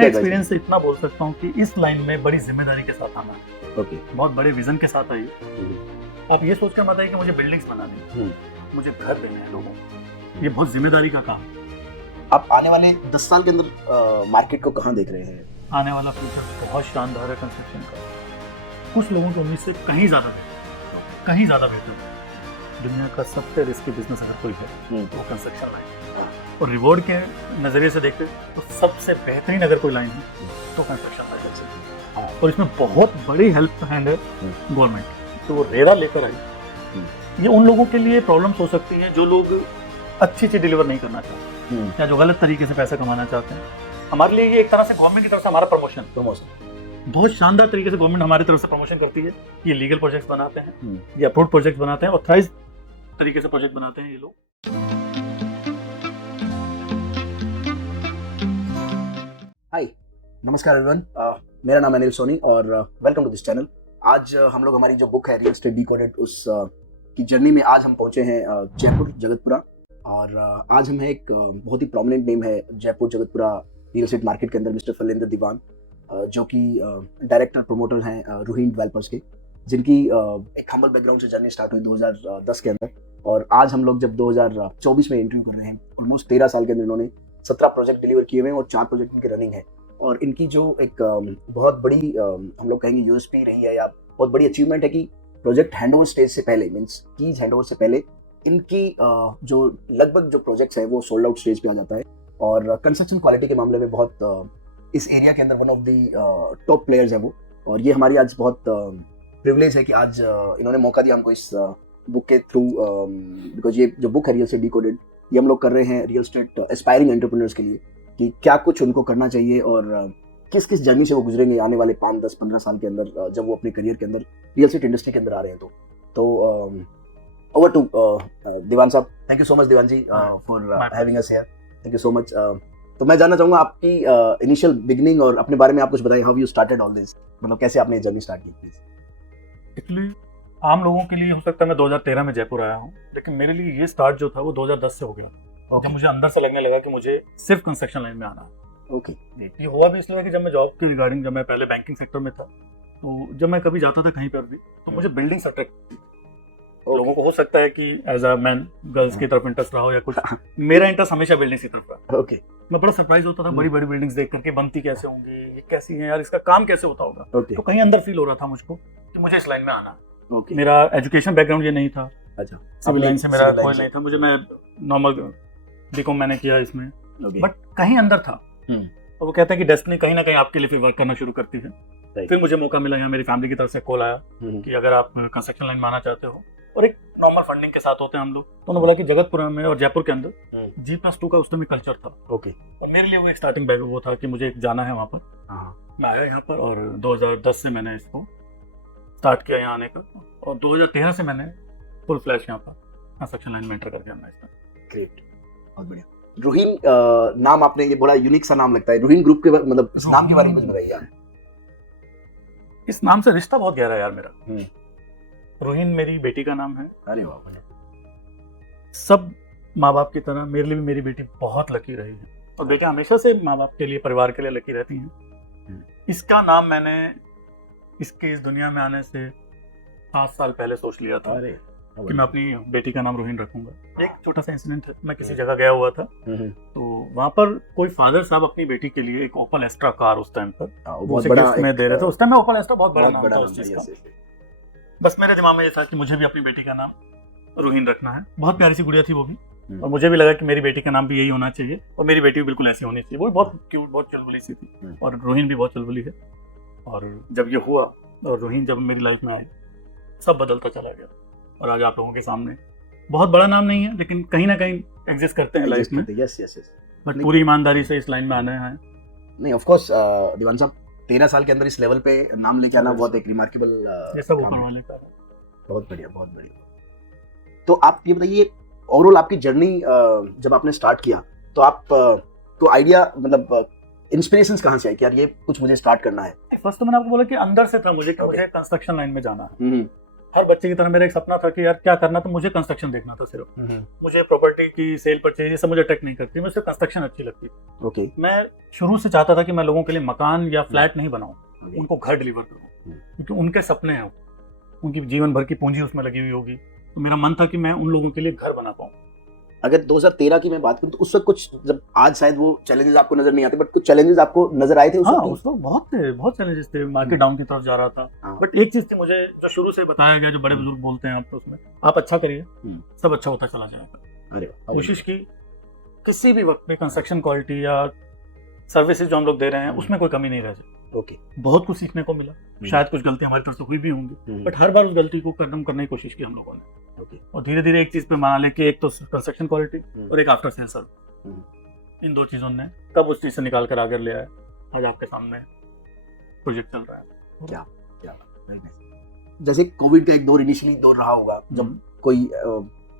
अपने एक्सपीरियंस से इतना बोल सकता हूँ कि इस लाइन में बड़ी जिम्मेदारी के साथ आना है। ओके। बहुत बड़े विजन के साथ आइए। आप ये सोचकर मत आइए कि मुझे बिल्डिंग्स बनानी है, मुझे घर देने हैं लोगों को। ये बहुत जिम्मेदारी का काम है। आप आने वाले 10 साल के अंदर मार्केट को कहाँ देख रहे हैं? आने वाला फ्यूचर बहुत शानदार है कंस्ट्रक्शन का। कुछ लोगों की उम्मीद से कहीं ज़्यादा बेहतर है। दुनिया का सबसे रिस्की बिजनेस अगर कोई है तो वो कंस्ट्रक्शन लाइन है। और रिवॉर्ड के नज़रिए से देखें तो सबसे बेहतरीन अगर कोई लाइन है तो कंस्ट्रक्शन लाइन है। और इसमें बहुत बड़ी हेल्प हैंड है गवर्नमेंट, तो वो रेरा लेकर आई। ये उन लोगों के लिए प्रॉब्लम्स हो सकती है जो लोग अच्छी चीज़ डिलीवर नहीं करना चाहते या जो गलत तरीके से पैसा कमाना चाहते हैं। हमारे लिए ये एक तरह से गवर्नमेंट की तरफ से हमारा प्रमोशन बहुत शानदार तरीके से गवर्नमेंट हमारी तरफ से प्रमोशन करती है। ये लीगल प्रोजेक्ट्स बनाते हैं, ये अप्रूव्ड प्रोजेक्ट्स बनाते हैं, ऑथराइज्ड तरीके से प्रोजेक्ट बनाते हैं ये लोग। हाय, नमस्कार एवरीवन, मेरा नाम है अनिल सोनी और वेलकम टू दिस चैनल। आज हम लोग हमारी जो बुक है रियल एस्टेट डिकोडेड उस की जर्नी में आज हम पहुंचे हैं जयपुर जगतपुरा। और आज हम एक बहुत ही प्रोमिनेंट नेम है Jaipur Jagatpura real estate market के अंदर, मिस्टर फलेंद्र दीवान, जो कि डायरेक्टर प्रमोटर हैं रूहीन डेवलपर्स के, जिनकी एक हम्बल बैकग्राउंड से जर्नी स्टार्ट हुई 2010 के अंदर। और आज हम लोग जब 2024 में इंटरव्यू कर रहे हैं, ऑलमोस्ट 13 साल के अंदर इन्होंने 17 प्रोजेक्ट डिलीवर किए हुए हैं और 4 प्रोजेक्ट इनके रनिंग है। और इनकी जो एक बहुत बड़ी हम लोग कहेंगे यूएसपी रही है या बहुत बड़ी अचीवमेंट है कि प्रोजेक्ट हैंडओवर स्टेज से पहले, मीन्स कीज हैंडओवर से पहले इनकी जो लगभग जो प्रोजेक्ट्स है वो सोल्ड आउट स्टेज पे आ जाता है। और कंस्ट्रक्शन क्वालिटी के मामले में बहुत इस एरिया के अंदर one of the top players है वो। और ये हमारी आज बहुत प्रिविलेज है कि आज इन्होंने मौका दिया हमको इस बुक के थ्रू, बिकॉज ये जो बुक है रियल एस्टेट डिकोडेड, ये हम लोग कर रहे हैं रियल एस्टेट एस्पायरिंग एंटरप्रेन्योर्स के लिए कि क्या कुछ उनको करना चाहिए और किस किस जर्नी से वो गुजरेंगे आने वाले 5, 10, 15 साल के अंदर जब वो अपने करियर के अंदर रियल एस्टेट इंडस्ट्री के अंदर आ रहे हैं। तो ओवर टू दीवान साहब। Thank you so much Diwan ji for having us here. Thank you so much. तो मैं जानना चाहूँगा आपकी इनिशियल बिगनिंग और अपने बारे में आप कुछ बताइए, how you started all this, मतलब कैसे आपने ये जर्नी स्टार्ट की प्लीज। एक्चुअली आम लोगों के लिए हो सकता है मैं 2013 में जयपुर आया हूँ, लेकिन मेरे लिए ये स्टार्ट जो था वो 2010 से हो गया। जब मुझे अंदर से लगने लगा कि मुझे सिर्फ कंस्ट्रक्शन लाइन में आना है। ओके। ये हुआ भी इसलिए कि जब मैं जॉब की रिगार्डिंग, जब मैं पहले बैंकिंग सेक्टर में था, तो जब मैं कभी जाता था कहीं पर भी तो मुझे बिल्डिंग्स अट्रैक्ट, लोगों को हो सकता है कि एज अ मैन गर्ल्स की तरफ इंटरेस्ट रहा हो या कुछ, मेरा इंटरेस्ट हमेशा बिल्डिंग्स की तरफ रहा। ओके। मैं बड़ा सरप्राइज होता था बड़ी बड़ी बिल्डिंग्स देख करके, बनती कैसे होंगी, ये कैसी है यार, इसका काम कैसे होता होगा। तो कहीं अंदर फील हो रहा था मुझको कि मुझे इस लाइन में आना। मेरा एजुकेशन बैकग्राउंड ये नहीं था। अच्छा। सिविल लाइन से मेरा कोई नहीं था, मैं नॉर्मल बीकॉम मैंने किया इसमें, बट कहीं अंदर था। और वो कहते हैं कि डेस्टिनी कहीं ना कहीं आपके लिए फिर वर्क करना शुरू करती है। फिर मुझे मौका मिला, यहाँ मेरी फैमिली की तरफ से कॉल आया कि अगर आप कंस्ट्रक्शन लाइन में आना चाहते हो, और एक नॉर्मल फंडिंग के साथ होते हैं हम लोग, तो उन्होंने बोला कि जगतपुरा में और जयपुर के अंदर G+2 का उस समय कल्चर था। ओके। और मेरे लिए वो एक स्टार्टिंग बैग वो था कि मुझे जाना है वहाँ पर। मैं आया यहाँ पर और 2010 से मैंने इसको स्टार्ट किया यहाँ आने का, और 2013 से मैंने फुल फ्लैश यहाँ पर कंस्ट्रक्शन लाइन में एंटर करके आना है। ग्रेट, बहुत बढ़िया। रूहीन नाम आपने, ये बड़ा यूनिक सा नाम लगता है। रूहीन ग्रुप के मतलब इस नाम के बारे में कुछ बताइए यार। इस नाम से रिश्ता बहुत गहरा है यार मेरा। रूहीन मेरी बेटी का नाम है। अरे वाह। सब माँ बाप की तरह मेरे लिए भी मेरी बेटी बहुत लकी रही है, और बेटे हमेशा से माँ बाप के लिए, परिवार के लिए लकी रहती हैं। इसका नाम मैंने इसके इस दुनिया में आने से 7 साल पहले सोच लिया था कि मैं अपनी बेटी का नाम रूहीन रखूंगा। एक छोटा सा इंसिडेंट है, मैं किसी जगह गया हुआ था, तो वहाँ पर कोई फादर साहब अपनी बेटी के लिए एक ओपल एस्ट्रा कार उस टाइम पर बहुत बड़ा में दे रहे थे। उस टाइम में ओपल एस्ट्रा बहुत बड़ा नाम था उस चीज का। बस मेरे दिमाग में ये था कि मुझे भी अपनी बेटी का नाम रूहीन रखना है। बहुत प्यारी सी गुड़िया थी वो भी, और मुझे भी लगा कि मेरी बेटी का नाम भी यही होना चाहिए, और मेरी बेटी भी बिल्कुल ऐसी होनी चाहिए। वो भी बहुत क्यूट, बहुत चुलबुली सी थी, और रूहीन भी बहुत चुलबुली है। और जब ये हुआ और रूहीन जब मेरी लाइफ में आई, सब बदलता चला गया। और आज आप लोगों के सामने बहुत बड़ा नाम नहीं है, लेकिन कहीं ना कहीं एग्जिस्ट करते हैं लाइफ में। यस। बट पूरी ईमानदारी से इस लाइन में आने हैं। नहीं, ऑफ कोर्स दीवान साहब, 13 साल के अंदर इस लेवल पे नाम लेके आना बहुत एक रिमार्केबल, ये सब ऊपर वाले का है। बहुत बढ़िया, बहुत बढ़िया। तो आप ये बताइए, ओवरऑल आपकी जर्नी जब आपने स्टार्ट किया तो आप तो आइडिया, मतलब इंस्पिरेशंस कहाँ से आई कि यार ये कुछ मुझे स्टार्ट करना है? फर्स्ट तो मैंने आपको बोला कि अंदर से था मुझे कि मुझे कंस्ट्रक्शन लाइन में जाना है। हर बच्चे की तरह मेरा एक सपना था कि यार क्या करना, तो मुझे कंस्ट्रक्शन देखना था सिर्फ। मुझे प्रॉपर्टी की सेल परचेज ये सब मुझे अट्रैक्ट नहीं करती, मुझे सिर्फ कंस्ट्रक्शन अच्छी लगती थी। ओके। मैं शुरू से चाहता था कि मैं लोगों के लिए मकान या फ्लैट नहीं बनाऊं, उनको घर डिलीवर करूं, क्योंकि उनके सपने हैं, उनकी जीवन भर की पूंजी उसमें लगी हुई होगी। तो मेरा मन था कि मैं उन लोगों के लिए घर बना पाऊं। अगर 2013 की मैं बात करूं तो उस वक्त कुछ, जब आज शायद वो चैलेंजेस आपको नजर नहीं आते, बट कुछ चैलेंजेस आपको नजर आए थे उस हाँ, वक्त? उस वक्त बहुत चैलेंजेस थे, मार्केट डाउन की तरफ जा रहा था। हाँ। बट एक चीज थी मुझे जो शुरू से बताया गया, जो बड़े बुजुर्ग बोलते हैं आप, उसमें आप अच्छा करिए, सब अच्छा होता चला जाएगा। अरे कोशिश की किसी भी वक्त में कंस्ट्रक्शन क्वालिटी या सर्विसेज जो हम लोग दे रहे हैं उसमें कोई कमी नहीं रह जाए। ओके। बहुत कुछ सीखने को मिला, शायद कुछ गलती हमारी तरफ से हुई भी होंगी, बट हर बार उस गलती को कदम करने की कोशिश की हम लोगों ने। और धीरे धीरे एक चीज पे मान ले कि एक तो कंस्ट्रक्शन क्वालिटी और एक आफ्टर सेल सर्विस, इन दो चीजों ने कब उस चीज से निकाल कर आगे ले आए। आज आपके सामने प्रोजेक्ट चल रहा है। क्या क्या जैसे कोविड का एक दौर इनिशियली दौर रहा होगा, जब कोई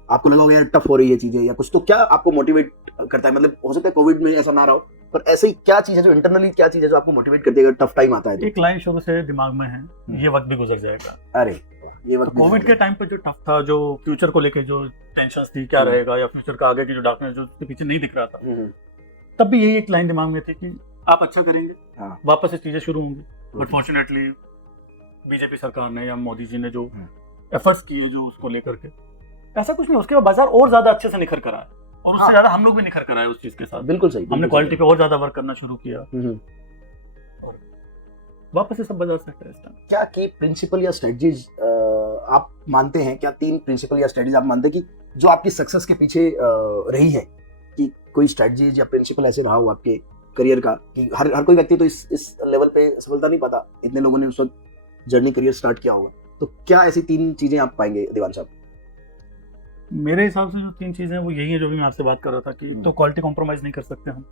आपको लगा होगा यार टफ हो रही है चीजें या कुछ, तो क्या आपको मोटिवेट करता है? मतलब हो सकता है कोविड में ऐसा ना रहा हो, पर ऐसे ही क्या चीज है जो इंटरनली, क्या चीज है जो आपको मोटिवेट करती है टफ टाइम आता है? एक लाइन शुरू से दिमाग में है, ये वक्त भी गुजर जाएगा। अरे ये वक्त कोविड के टाइम पे जो टफ था, जो फ्यूचर को लेके जो टेंशन थी, क्या रहेगा, या फ्यूचर का आगे की जो डार्कनेस जो उसके पीछे नहीं दिख रहा था, तब भी यही एक लाइन दिमाग में थी कि आप अच्छा करेंगे, वापस से चीजें शुरू होंगी। बट फॉर्चुनेटली बीजेपी सरकार ने या मोदी जी ने जो एफर्ट्स किए जो उसको लेकर के, ऐसा कुछ नहीं, उसके बाद बाजार और ज्यादा अच्छे से निखर कर आया, और उससे ज्यादा हम लोग भी निखर कर आए उस चीज के साथ। बिल्कुल सही। हमने क्वालिटी पे और ज्यादा वर्क करना शुरू किया और वापस से सब बाजार से क्या की प्रिंसिपल या स्ट्रेटजीज आप मानते हैं, क्या 3 प्रिंसिपल या स्ट्रेटजीज आप मानते हैं कि जो आपकी सक्सेस के पीछे रही है, कि कोई स्ट्रेटजीज या प्रिंसिपल ऐसे रहा हो आपके करियर का कि हर कोई व्यक्ति तो इस लेवल पे सफलता नहीं पाता, इतने लोगों ने उस वक्त जर्नी करियर स्टार्ट किया होगा, तो क्या ऐसी 3 चीजें आप पाएंगे दीवान साहब? मेरे हिसाब से जो 3 चीजें हैं वो यही है जो भी मैं आपसे बात कर रहा था कि तो क्वालिटी कॉम्प्रोमाइज नहीं कर सकते हम,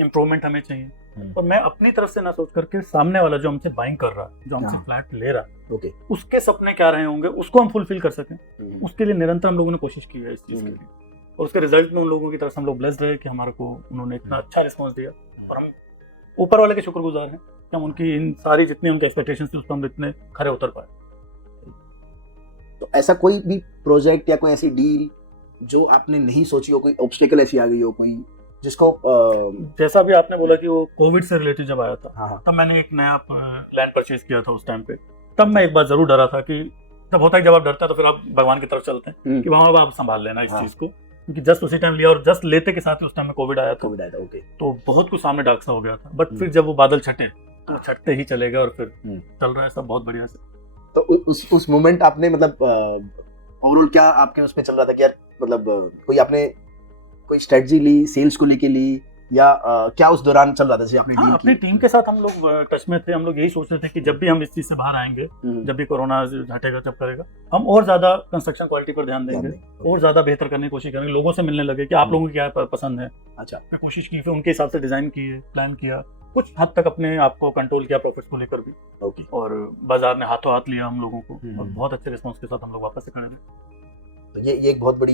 इंप्रूवमेंट हमें चाहिए, और मैं अपनी तरफ से ना सोच करके सामने वाला जो हमसे बाइंग कर रहा है, जो हमसे फ्लैट ले रहा है, उसके सपने क्या रहे होंगे उसको हम फुलफिल कर सकें, उसके लिए निरंतर हम लोगों ने कोशिश की है इस चीज के लिए, और उसके रिजल्ट में उन लोगों की तरफ से हम लोग ब्लेस्ड रहे कि हमारे को उन्होंने इतना अच्छा रिस्पॉन्स दिया, और हम ऊपर वाले के शुक्रगुजार हैं कि हम उनकी इन सारी जितनी उनकी एक्सपेक्टेशंस थी उसको हम इतने खरे उतर पाए। तो ऐसा कोई भी प्रोजेक्ट या कोई ऐसी डील जो आपने नहीं सोची हो, कोई ऑब्स्टेकल ऐसी आ गई हो, कोई जिसको जैसा भी आपने बोला कि वो कोविड से रिलेटेड जब आया था, तब मैंने एक नया लैंड परचेज किया था उस टाइम पे, तब मैं एक बार जरूर डरा था कि जब होता है, जब आप डरते हैं तो फिर आप भगवान की तरफ चलते हैं कि वहां आप संभाल लेना इस चीज को, क्योंकि जस्ट उसी टाइम लिया और जस्ट लेते के साथ ही उस टाइम में कोविड आया था। तो बहुत कुछ सामने डार्क सा हो गया था, बट फिर जब वो बादल छटे तो छटते ही चलेगा और फिर चल रहा है सब बहुत बढ़िया से। तो उस मोमेंट आपने मतलब ओवरऑल क्या आपके उसमें चल रहा था कि यार मतलब कोई आपने कोई स्ट्रेटजी ली, सेल्स को लेके ली, या क्या उस दौरान चल रहा था? जैसे आपने डील अपनी टीम के साथ हम लोग टच में थे, हम लोग यही सोच रहे थे कि जब भी हम इस चीज से बाहर आएंगे, जब भी कोरोना हटेगा, जब करेगा, हम और ज्यादा कंस्ट्रक्शन क्वालिटी पर ध्यान देंगे, और ज्यादा बेहतर करने की कोशिश करेंगे, लोगों से मिलने लगे कि आप लोगों को क्या पसंद है। अच्छा, मैं कोशिश की, फिर उनके हिसाब से डिजाइन किए, प्लान किया, कुछ हद तक अपने आप को कंट्रोल किया प्रॉफिट्स को लेकर भी, और बाजार ने हाथों हाथ लिया हम लोगों को, और बहुत अच्छे रिस्पॉन्स के साथ हम लोग वापस से खड़े रहे। तो ये एक बहुत बड़ी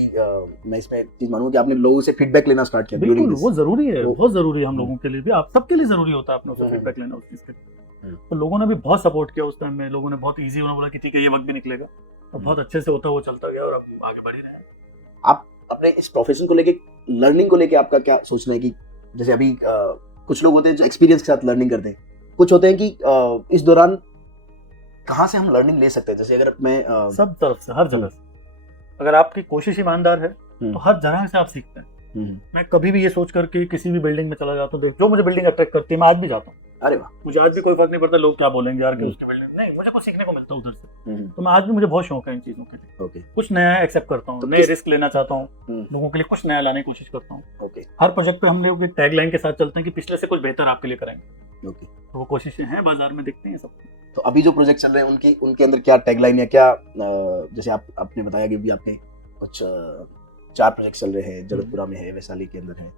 मैं इसमें चीज मानूंगा कि आपने लोगों से फीडबैक लेना स्टार्ट किया। बिल्कुल, वो जरूरी है, बहुत जरूरी है हम लोगों के लिए भी, आप सबके लिए जरूरी होता है अपने से फीडबैक लेना उस चीज के लिए। तो लोगों ने भी बहुत सपोर्ट किया उस टाइम में, लोगों ने बहुत इजी उन्होंने बोला कि ठीक है ये वक्त भी निकलेगा, और बहुत अच्छे से होता हुआ चलता गया और अब आगे बढ़ ही रहे हैं। आप अपने इस प्रोफेशन को लेके, लर्निंग को लेके आपका क्या सोचना है कि जैसे अभी कुछ लोग होते हैं जो एक्सपीरियंस के साथ लर्निंग करते हैं, कुछ होते हैं कि इस दौरान कहाँ से हम लर्निंग ले सकते हैं? जैसे अगर मैं सब तरफ से, हर जगह से, अगर आपकी कोशिश ईमानदार है तो हर जगह से आप सीखते हैं। मैं कभी भी ये सोच करके किसी भी बिल्डिंग में चला जाता हूँ, जो मुझे बिल्डिंग अट्रैक्ट करती है मैं आज भी जाता हूँ। अरे वाह, मुझे आज भी कोई फर्क नहीं पड़ता लोग क्या बोलेंगे यार कि उसकी बिल्डिंग, नहीं, मुझे कुछ सीखने को मिलता है उधर से, तो मैं आज भी, मुझे बहुत शौक है इन चीजों के लिए। कुछ नया एक्सेप्ट करता हूँ, नए रिस्क लेना चाहता हूँ, लोगों के लिए कुछ नया लाने की कोशिश करता हूँ। हर प्रोजेक्ट पे हम लोग एक टैगलाइन के साथ चलते हैं कि पिछले से कुछ बेहतर आपके लिए करेंगे। तो वो कोशिशें हैं, बाजार में दिखते हैं सब। तो अभी जो प्रोजेक्ट चल रहे हैं उनके अंदर क्या टैगलाइन या क्या, जैसे आपने बताया कि भी आपने कुछ 4 प्रोजेक्ट चल रहे हैं, जगतपुरा में है, वैशाली के अंदर है,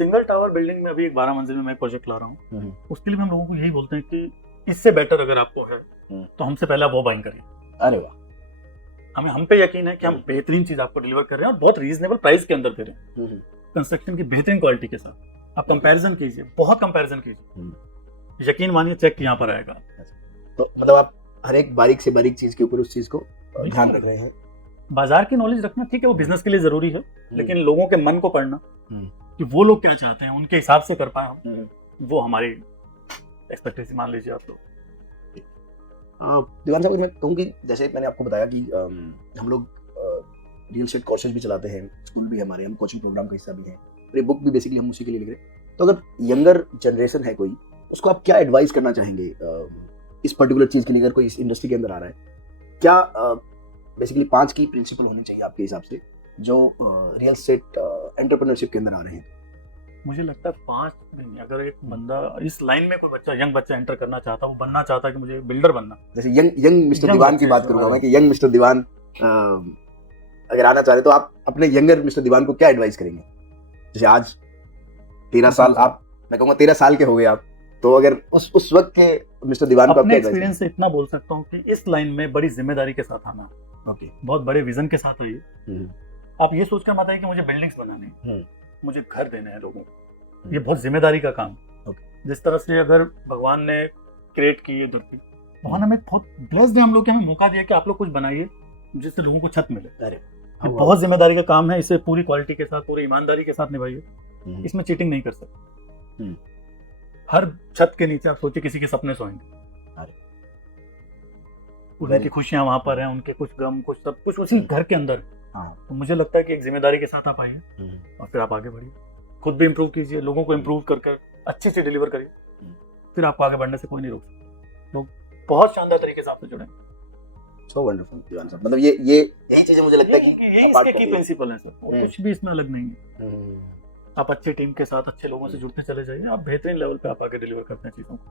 सिंगल टावर बिल्डिंग में अभी एक 12 मंजिल में मैं प्रोजेक्ट ला रहा हूँ। उसके लिए भी हम लोगों को यही बोलते हैं कि इससे बेटर अगर आपको है तो हमसे पहले आप वो बाइंग करिए। अरे वाह, हम पे यकीन है कि हम बेहतरीन चीज आपको डिलीवर कर रहे हैं और बहुत रीजनेबल प्राइस के अंदर दे रहे हैं, कंस्ट्रक्शन की बेहतरीन क्वालिटी के साथ। आप कंपैरिजन कीजिए, बहुत कंपैरिजन कीजिए, यकीन मानिए चेक यहाँ पर आएगा। तो मतलब आप हर एक बारीक से बारीक चीज के ऊपर उस चीज को ध्यान रख रहे हैं। बाजार की नॉलेज रखना ठीक है, वो बिजनेस के लिए जरूरी है, लेकिन लोगों के मन को पढ़ना कि वो लोग क्या चाहते हैं, उनके हिसाब से कर पाए हम, वो हमारी एक्सपेक्टेशन मान लीजिए आप लोग। दीवान साहब, मैं कहूँ कि जैसे मैंने आपको बताया कि हम लोग रियल एस्टेट कोर्सेज भी चलाते हैं, स्कूल भी हमारे, हम कोचिंग प्रोग्राम का हिस्सा भी हैं, और ये बुक भी बेसिकली हम उसी के लिए लिख रहे हैं। तो अगर यंगर जनरेशन है कोई, उसको आप क्या एडवाइस करना चाहेंगे इस पर्टिकुलर चीज़ के लिए, अगर कोई इस इंडस्ट्री के अंदर आ रहा है? क्या बेसिकली 5 की प्रिंसिपल होनी चाहिए आपके हिसाब से जो रियल एस्टेट एंटरप्रेन्योरशिप के अंदर आ रहे हैं? मुझे लगता है 5 नहीं, अगर एक बंदा इस लाइन में कोई बच्चा, यंग बच्चा एंटर करना चाहता है, वो बनना चाहता है कि मुझे बिल्डर बनना, जैसे यंग मिस्टर Young दीवान की बच्चे, बात करूंगा मैं कि यंग मिस्टर दीवान अगर आना चाह रहे तो आप अपने यंगर मिस्टर दीवान को क्या एडवाइस करेंगे? जैसे आज 13 साल आप, मैं कहूँगा 13 साल के हो गए आप, तो अगर उस वक्त के मिस्टर दीवान को आप अपने क्या एडवाइस एक्सपीरियंस से इतना बोल सकता हूँ कि इस लाइन में बड़ी जिम्मेदारी के साथ आना, ओके बहुत बड़े विजन के साथ आइए। आप ये सोचकर मत आइए कि मुझे बिल्डिंग्स बनाने हैं, मुझे घर देने हैं लोगों को, ये बहुत जिम्मेदारी का काम। जिस तरह से अगर भगवान ने क्रिएट की ये धरती, भगवान हमें बहुत ब्लेस्ड है, हम लोग के हमें मौका दिया कि आप लोग कुछ बनाइए जिससे लोगों को छत मिले। अरे ये बहुत जिम्मेदारी का काम है, इसे पूरी क्वालिटी के साथ, पूरी ईमानदारी के साथ निभाइए, इसमें चीटिंग नहीं कर सकते। हर छत के नीचे आप सोचिए किसी के सपने सोएंगे, उनकी खुशियां वहां पर हैं, उनके कुछ गम, कुछ सब कुछ उसी घर के अंदर। तो मुझे लगता है कि एक जिम्मेदारी के साथ आप आइए और फिर आप आगे बढ़िए, खुद भी इम्प्रूव कीजिए, लोगों को इम्प्रूव करके अच्छी से डिलीवर करिए, फिर आपको आगे बढ़ने से कोई नहीं रोक सकता। लोग बहुत शानदार तरीके से आपसे जुड़े। सो वंडरफुल दीवान साहब, मतलब ये यही चीजें मुझे लगता है कि यही इसके की प्रिंसिपल है सर, कुछ भी इसमें अलग नहीं है। आप अच्छी टीम के साथ अच्छे लोगों से जुड़ते चले जाइए, आप बेहतरीन लेवल पे आप आगे डिलीवर करते हैं चीजों को।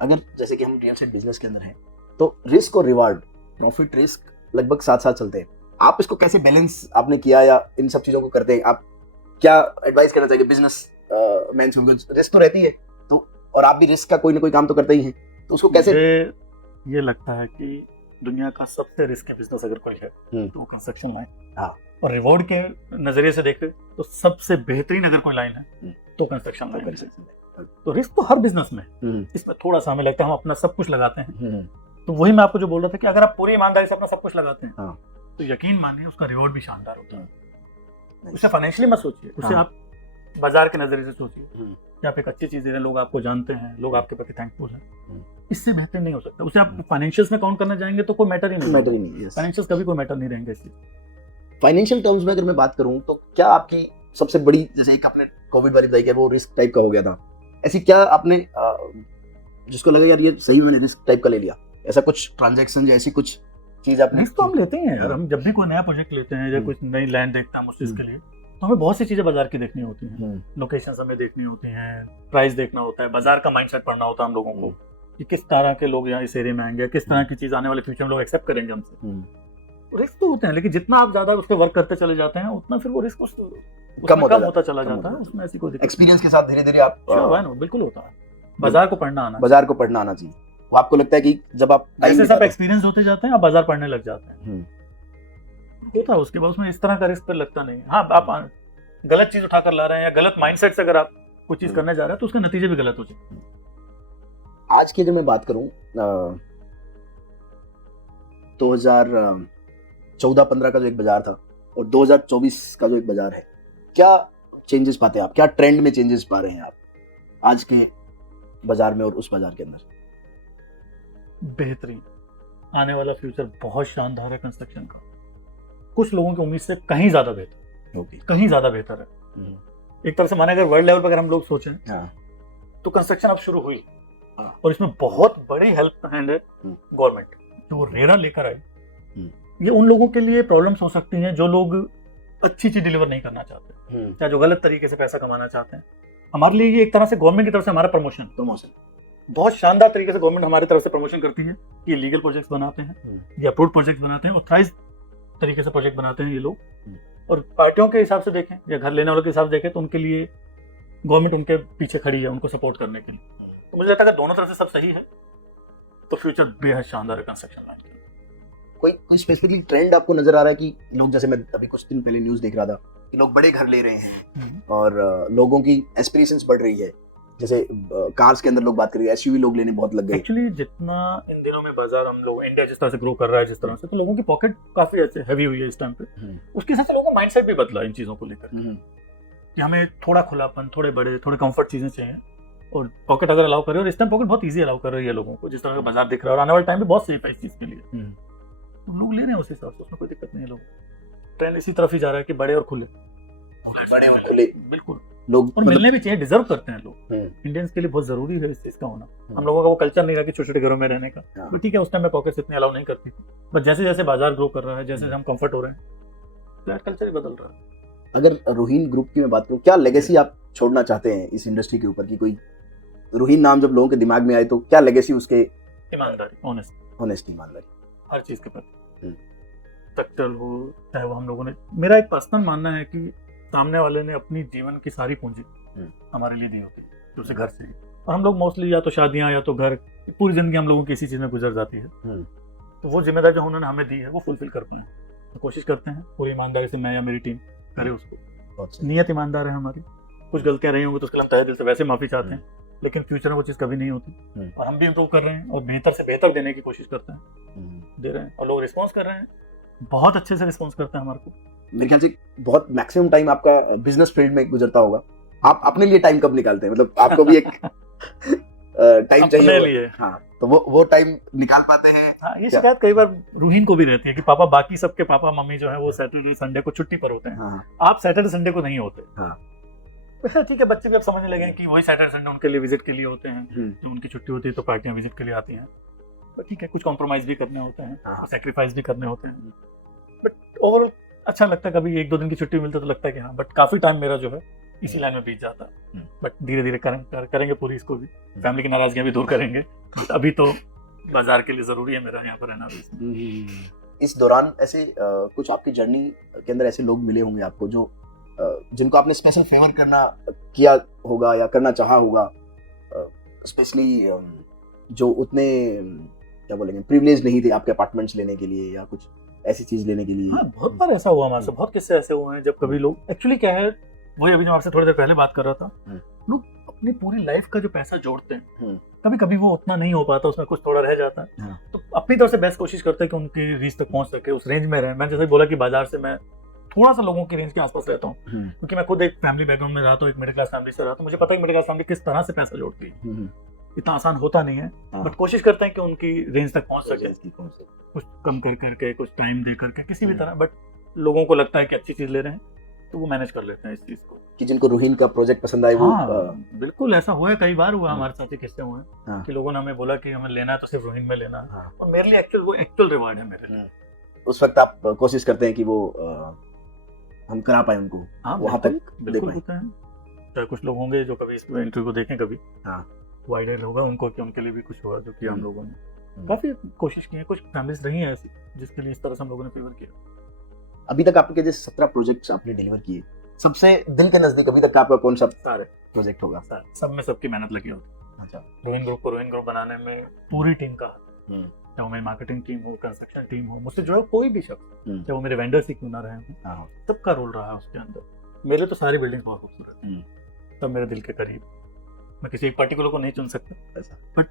अगर जैसे कि हम रियल एस्टेट बिजनेस के अंदर हैं, तो रिस्क और रिवार्ड, प्रॉफिट रिस्क लगभग साथ साथ चलते हैं। आप इसको कैसे बैलेंस आपने किया या इन सब चीजों को करते हैं? आप क्या एडवाइस करना चाहिए बिजनेस मैन को? रिस्क तो रहती है, तो और आप भी रिस्क का कोई ना कोई काम तो करते ही हैं, तो उसको कैसे? ये लगता है कि दुनिया का सबसे रिस्की बिजनेस अगर कोई है तो कंस्ट्रक्शन लाइन, और रिवॉर्ड के नजरिए से देखे तो सबसे बेहतरीन अगर कोई लाइन है तो कंस्ट्रक्शन लाइन। तो रिस्क तो हर बिजनेस में, इसमें थोड़ा सा हमें लगता है हम अपना सब कुछ लगाते हैं। तो वही मैं आपको जो बोल रहा था कि अगर आप पूरी ईमानदारी से अपना सब कुछ लगाते हैं तो यकीन मानिए उसका रिवॉर्ड भी शानदार होता है। उसे फाइनेंशियली मत सोचिए, उसे आप बाजार के नजरिए से सोचिए कि आप एक अच्छी चीज दे रहे हैं, लोग आपको जानते हैं, लोग आपके प्रति थैंकफुल हैं, इससे बेहतर नहीं हो सकता। उसे आप फाइनेंशियल्स में काउंट करना जाएंगे तो कोई मैटर ही नहीं, फाइनेंशियल्स कभी कोई मैटर नहीं रहेंगे। फाइनेंशियल टर्म्स में अगर मैं बात करूं तो क्या आपकी सबसे बड़ी, जैसे एक आपने कोविड वाली बताई कि वो रिस्क टाइप का हो गया था, ऐसी क्या आपने जिसको लगा यार ये सही मैंने रिस्क टाइप का ले लिया, ऐसा कुछ ट्रांजैक्शन या ऐसी कुछ चीज आपने? रिस्क तो हम लेते हैं यार, हम जब भी कोई नया प्रोजेक्ट लेते हैं या कुछ नई लैंड देखते हैं हम उस चीज के लिए, तो हमें बहुत सी चीजें बाजार की देखनी होती हैं, लोकेशन हमें देखनी होती हैं, प्राइस देखना होता है, बाजार का माइंडसेट पढ़ना होता है हम लोगों को कि किस तरह के लोग यहाँ इस एरिया में आएंगे, किस तरह की चीज आने वाले फ्यूचर में लोग एक्सेप्ट करेंगे हमसे। रिस्क तो होते हैं, लेकिन जितना आप ज्यादा उस पर वर्क करते चले जाते हैं उतना फिर वो रिस्क कम होता चला जाता है। उसमें ऐसी कोई एक्सपीरियंस के साथ धीरे धीरे आप बिल्कुल होता है। बाजार को पढ़ना आना चाहिए। वो आपको लगता है कि जब आप जैसे सब एक्सपीरियंस होते जाते हैं आप बाजार पढ़ने लग जाते हैं, होता है उसके बाद उसमें इस तरह का रिस्क पर लगता नहीं। हाँ, आप गलत चीज उठाकर ला रहे हैं या गलत माइंडसेट से अगर आप कुछ चीज करने जा रहे हैं तो उसके नतीजे भी गलत हो जाते हैं। आज की जब मैं बात करूं 2014-15 का जो एक बाजार था और 2024 का जो एक बाजार है, क्या चेंजेस पाते हैं आप? क्या ट्रेंड में चेंजेस पा रहे हैं आप आज के बाजार में और उस बाजार के अंदर? बेहतरीन आने वाला फ्यूचर बहुत शानदार है कंस्ट्रक्शन का, कुछ लोगों की उम्मीद से कहीं ज्यादा बेहतर, कहीं ज्यादा बेहतर है। एक तरह से माने अगर वर्ल्ड लेवल पर अगर हम लोग सोचें तो कंस्ट्रक्शन अब शुरू हुई और इसमें बहुत बड़ी हेल्प हैंड है गवर्नमेंट, जो रेरा लेकर आई। ये उन लोगों के लिए प्रॉब्लम्स हो सकती हैं जो लोग अच्छी चीज डिलीवर नहीं करना चाहते या जो गलत तरीके से पैसा कमाना चाहते हैं। हमारे लिए ये एक तरह से गवर्नमेंट की तरफ से हमारा प्रमोशन बहुत शानदार तरीके से गवर्नमेंट हमारी तरफ से प्रमोशन करती है कि लीगल प्रोजेक्ट्स बनाते हैं, ये अप्रूव्ड प्रोजेक्ट्स बनाते हैं, ऑथराइज्ड तरीके से प्रोजेक्ट बनाते हैं ये लोग। और पार्टियों के हिसाब से देखें या घर लेने वालों के हिसाब से देखें तो उनके लिए गवर्नमेंट उनके पीछे खड़ी है उनको सपोर्ट करने के लिए। तो मुझे लगता है अगर दोनों तरफ से सब सही है तो फ्यूचर बेहद शानदार है कंस्ट्रक्शन लाइन। कोई स्पेसिफिकली ट्रेंड आपको नजर आ रहा है कि लोग, जैसे मैं अभी कुछ दिन पहले न्यूज देख रहा था कि लोग बड़े घर ले रहे हैं और लोगों की एस्पिरेशंस बढ़ रही है, जैसे कार्स के अंदर लोग बात करेंगे, एसयूवी लोग लेने बहुत लग गए। एक्चुअली जितना इन दिनों में बाजार हम लोग इंडिया जिस तरह से ग्रो कर रहा है जिस तरह से, तो लोगों की पॉकेट काफी ऐसे हैवी हुई है इस टाइम पे। उसके हिसाब से लोगों का माइंडसेट भी बदला इन चीजों को लेकर कि हमें थोड़ा खुलापन, थोड़े बड़े, थोड़े कंफर्ट चीजें चाहिए, और पॉकेट अगर अलाउ कर रही है, और इस टाइम पॉकेट बहुत इजी अलाउ कर रही है लोगों को, जिस तरह का बाजार दिख रहा है, और आने वाले टाइम में बहुत सेफ है इस चीज के लिए, तो लोग ले रहे हैं उस हिसाब से, उसमें कोई दिक्कत नहीं है। लोग ट्रेंड इसी तरफ ही जा रहा है कि बड़े और खुले, बड़े और खुले बिल्कुल लोग, और मिलने भी चाहिए, डिजर्व करते हैं लोग। इंडियंस के लिए बहुत जरूरी है इस चीज का होना। हम लोगों का वो कल्चर नहीं रहा कि छोटे छोटे घरों में रहने का, तो ठीक है उस टाइम में पॉकेट्स इतने अलाउ नहीं करती थी, बट जैसे जैसे बाजार ग्रो कर रहा है, जैसे हम कंफर्ट हो रहे हैं, फ्लैट कल्चर ही बदल रहा है। अगर रोहिन ग्रुप की मैं बात करूं, क्या लेगेसी आप छोड़ना चाहते हैं इस इंडस्ट्री के ऊपर? कि कोई रोहिन नाम जब लोगों के दिमाग में आए तो क्या लेगेसी उसके? ईमानदारी, ऑनेस्टी, ईमानदारी हर चीज के प्रति, स्ट्रक्चरल हो चाहे वो, हम लोगों ने, मेरा एक पर्सनल मानना है कि सामने वाले ने अपनी जीवन की सारी पूंजी हमारे लिए दी होती है, जो उसे घर से है, और हम लोग मोस्टली या तो शादियां या तो घर, पूरी जिंदगी हम लोगों की इसी चीज में गुजर जाती है, तो वो जिम्मेदारी जो उन्होंने हमें दी है वो फुलफिल कर पाए, तो कोशिश करते हैं पूरी ईमानदारी से, मैं या मेरी टीम करे उसको। नियत ईमानदार है हमारी, कुछ गलतियां रही होंगी तो उसके लिए हम तहे दिल से वैसे माफी चाहते हैं, लेकिन फ्यूचर में वो चीज़ कभी नहीं होती, और हम भी इम्प्रूव कर रहे हैं और बेहतर से बेहतर देने की कोशिश करते हैं, दे रहे हैं, और लोग रिस्पॉन्स कर रहे हैं, बहुत अच्छे से रिस्पॉन्स करते हैं हमारे को। मेरे ख्याल से बहुत मैक्सिमम टाइम आपका बिजनेस फील्ड में गुजरता होगा। आप अपने लिए टाइम कब निकालते हैं? मतलब आपको भी एक टाइम चाहिए लिए। हाँ, तो वो टाइम निकाल पाते हैं? हाँ, ये शिकायत कई बार रूहीन को भी रहती है कि पापा, बाकी सबके पापा मम्मी जो है वो सैटरडे संडे को छुट्टी पर होते हैं, आप सैटरडे संडे को नहीं होते। ठीक है, बच्चे भी अब समझने लगे हैं कि वही सैटरडे संडे उनके लिए विजिट के लिए होते हैं, जो उनकी छुट्टी होती है तो पार्टियां विजिट के लिए आती हैं, ठीक है, कुछ कॉम्प्रोमाइज भी करने होते हैं, सैक्रिफाइस भी करने होते हैं, बट ओवरऑल अच्छा लगता है। कभी एक दो दिन की छुट्टी मिलती है तो लगता है कि हाँ, बट काफी टाइम मेरा जो है इसी लाइन में बीत जाता है, बट धीरे धीरे करेंगे पूरी इसको भी, फैमिली की नाराजगियां भी दूर करेंगे, अभी तो बाजार के लिए जरूरी है मेरा यहाँ पर रहना भी। इस दौरान ऐसे कुछ आपकी जर्नी के अंदर ऐसे लोग मिले होंगे आपको जो जिनको आपने स्पेशल फेवर किया होगा या करना चाहा होगा, स्पेशली जो उतने क्या बोलेंगे प्रिविलेज नहीं थे आपके अपार्टमेंट्स लेने के लिए या कुछ ऐसी चीज लेने के लिए? हाँ, बहुत बार ऐसा हुआ हमारे से, बहुत किस्से ऐसे हुए हैं जब कभी लोग, एक्चुअली क्या है, वही अभी जो आपसे थोड़ी देर पहले बात कर रहा था, लोग अपनी पूरी लाइफ का जो पैसा जोड़ते हैं, कभी कभी वो उतना नहीं हो पाता, उसमें कुछ थोड़ा रह जाता है, तो अपनी तरफ से बेस्ट कोशिश करते हैं कि उनकी रीच तक पहुंच सके, उस रेंज में रहे। मैं जैसे बोला कि बाजार से मैं थोड़ा सा लोगों की रेंज के आसपास रहता हूँ, क्योंकि मैं खुद एक फैमिली बैकग्राउंड में रहा था, एक मिडिल क्लास फैमिली से रहा, तो मुझे पता है मिडिल क्लास फैमिली किस तरह से पैसा जोड़ती है, इतना आसान होता नहीं है, बट कोशिश करते हैं कि उनकी रेंज तक पहुंच सके, कुछ कम कर करके, कुछ टाइम दे करके, किसी भी तरह, बट लोगों को लगता है कि अच्छी चीज ले रहे हैं तो वो मैनेज कर लेते हैं इस चीज को, कि जिनको रोहिन का प्रोजेक्ट पसंद आए वो। बिल्कुल ऐसा हुआ है, कई बार हुआ हमारे साथ, किस्से हुए हैं कि लोगों ने हमें बोला कि हमें लेना है तो सिर्फ रोहिन में लेना है, और मेरे लिए एक्चुअल रिवार्ड है मेरे लिए। उस वक्त आप कोशिश करते हैं कि वो हम करा पाए उनको वहां तक दे पाए। चाहे कुछ लोग होंगे जो कभी इस इंटरव्यू को देखें, कभी वाइडर होगा उनको कि उनके लिए भी कुछ हुआ, जो कि हम लोगों ने काफी कोशिश की है। कुछ फैमिलीज रही हैं ऐसी जिसके लिए इस तरह से हम लोगों ने फेवर किया। अभी तक आपके जैसे 17 प्रोजेक्ट्स आपने डिलीवर किए, सबसे दिल के नजदीक अभी तक का आपका कौन सा प्रोजेक्ट होगा? सब में सबकी मेहनत लगी होती है। अच्छा, रोहिन ग्रुप को रोहिन ग्रुप बनाने में पूरी टीम का हाथ, चाहे वो मेरी मार्केटिंग टीम हो, कंस्ट्रक्शन टीम हो, मुझसे जुड़ा कोई भी शख्स, चाहे वो मेरे वेंडर्स ही क्यों ना रहे हों, सबका रोल रहा है उसके अंदर। मेरे तो सारी बिल्डिंग बहुत खूबसूरत है, सब मेरे दिल के करीब, मैं किसी एक पर्टिकुलर को नहीं चुन सकता, बट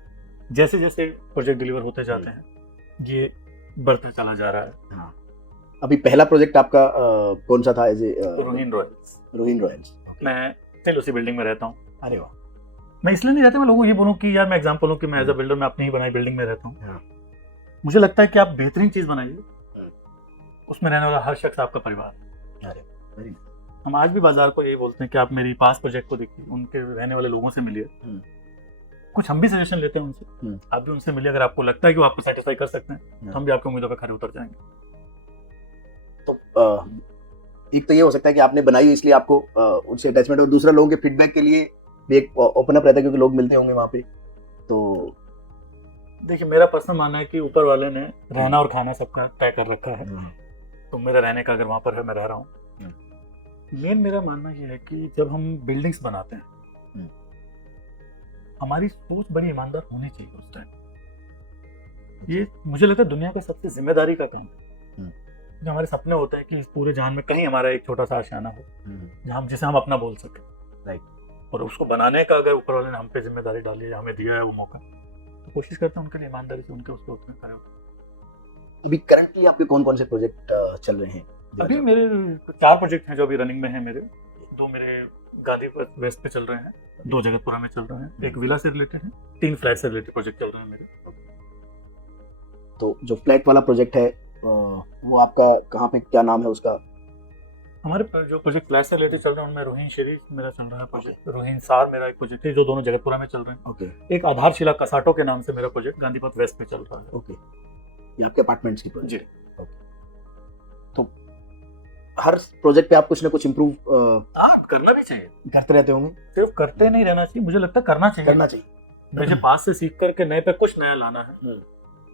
जैसे जैसे प्रोजेक्ट डिलीवर होते जाते हैं ये बढ़ता चला जा रहा है। अभी पहला प्रोजेक्ट आपका कौन सा था? रोहिन रॉयल्स। मैं स्टिल उसी बिल्डिंग में रहता हूँ। अरे वाह, मैं इसलिए नहीं रहता, मैं लोगों को ये बोलूँ कि यार, मैं एग्जांपल हूँ कि मैं एज अ बिल्डर मैं अपनी ही बनाई बिल्डिंग में रहता हूँ। मुझे लगता है कि आप बेहतरीन चीज बनाइए, उसमें रहने वाला हर शख्स आपका परिवार। हम आज भी बाजार को यही बोलते हैं कि आप मेरी पास प्रोजेक्ट को देखिए, उनके रहने वाले लोगों से मिलिए, कुछ हम भी सजेशन लेते हैं उनसे, आप भी उनसे मिलिए। अगर आपको लगता है कि वो आपको सेटिस्फाई कर सकते हैं तो हम भी आपकी उम्मीदों पर खरे उतर जाएंगे। तो एक तो ये हो सकता है कि आपने बनाई इसलिए आपको उनसे अटैचमेंट, और दूसरा लोगों के फीडबैक के लिए भी एक ओपन अप रहता है क्योंकि लोग मिलते होंगे वहाँ पे। तो देखिए, मेरा पर्सनल मानना है कि ऊपर वाले ने रहना और खाना सबका तय कर रखा है, तो मेरा रहने का अगर वहाँ पर है, मैं रह रहा हूँ। मेन मेरा मानना ये है कि जब हम बिल्डिंग्स बनाते हैं, हमारी सोच बड़ी ईमानदार होनी चाहिए उस टाइम। ये मुझे लगता है दुनिया का सबसे जिम्मेदारी का काम है। जो हमारे सपने होते हैं कि इस पूरे जहान में कहीं हमारा एक छोटा सा आशियाना हो, जिसे हम अपना बोल सके। और उसको बनाने का अगर ऊपर वाले ने हम पे जिम्मेदारी डाली है, हमें दिया है वो मौका, तो कोशिश करते हैं उनके लिए ईमानदारी से उनके उसके उतने खड़े हो। अभी करंटली आपके कौन कौन से प्रोजेक्ट चल रहे हैं? अभी मेरे 4 प्रोजेक्ट हैं जो अभी रनिंग में हैं मेरे। 2 मेरे गांधी वेस्ट पे चल रहे हैं, 2 जगतपुरा में चल रहे हैं, 1 विला से रिलेटेड है, 3 फ्लैट से रिलेटेड प्रोजेक्ट चल रहे हैं मेरे। तो जो फ्लैट वाला प्रोजेक्ट है वो आपका कहाँ पे, क्या नाम है उसका? हमारे जो प्रोजेक्ट फ्लैट से रिलेटेड चल रहे हैं उनमें रोहिन शरीफ मेरा चल रहा है प्रोजेक्ट, रोहिन सार मेरा एक प्रोजेक्ट है जो दोनों जगतपुरा में चल रहे हैं। ओके एक आधारशिला कसाटो के नाम से मेरा प्रोजेक्ट गांधीपथ वेस्ट में चल रहा है। ओके, ये आपके अपार्टमेंट्स की प्रोजेक्ट? जी। तो हर प्रोजेक्ट पे आप कुछ ना कुछ इम्प्रूव करना भी चाहिए, करते रहते होंगे? सिर्फ करते नहीं रहना चाहिए, मुझे लगता है करना चाहिए। मुझे पास से सीख करके नए पे कुछ नया लाना है।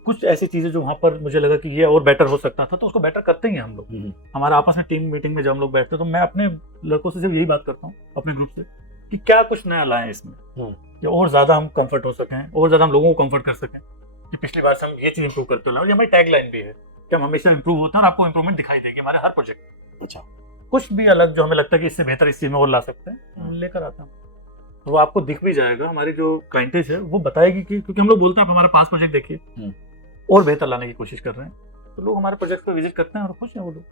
कुछ ऐसी चीजें जो वहाँ पर मुझे लगा कि ये और बेटर हो सकता था तो उसको बेटर करते ही हैं हम लोग। हमारे आपस में टीम मीटिंग में जब हम लोग बैठते हैं तो मैं अपने लड़कों से सिर्फ यही बात करता हूँ अपने ग्रुप से कि क्या कुछ नया लाएं इसमें, या और ज्यादा हम कंफर्ट हो सकें, और ज्यादा हम लोगों को कंफर्ट कर सकें कि पिछली बार से हम ये चीज इंप्रूव करते हैं। और ये हमारी टैग लाइन भी है कि हम हमेशा इंप्रूव होते हैं और आपको इंप्रूवमेंट दिखाई देगी हमारे हर प्रोजेक्ट। अच्छा, कुछ भी अलग जो हमें लगता है कि इससे बेहतर इस चीज में और ला सकते हैं लेकर आता हूँ, वो आपको दिख भी जाएगा। हमारी जो क्लाइंटेज है वो बताएगी कि क्योंकि हम लोग बोलते हैं आप हमारा पास प्रोजेक्ट देखिए और बेहतर लाने की कोशिश कर रहे हैं, तो लोग हमारे प्रोजेक्ट पे विजिट करते हैं और खुश हैं वो लोग।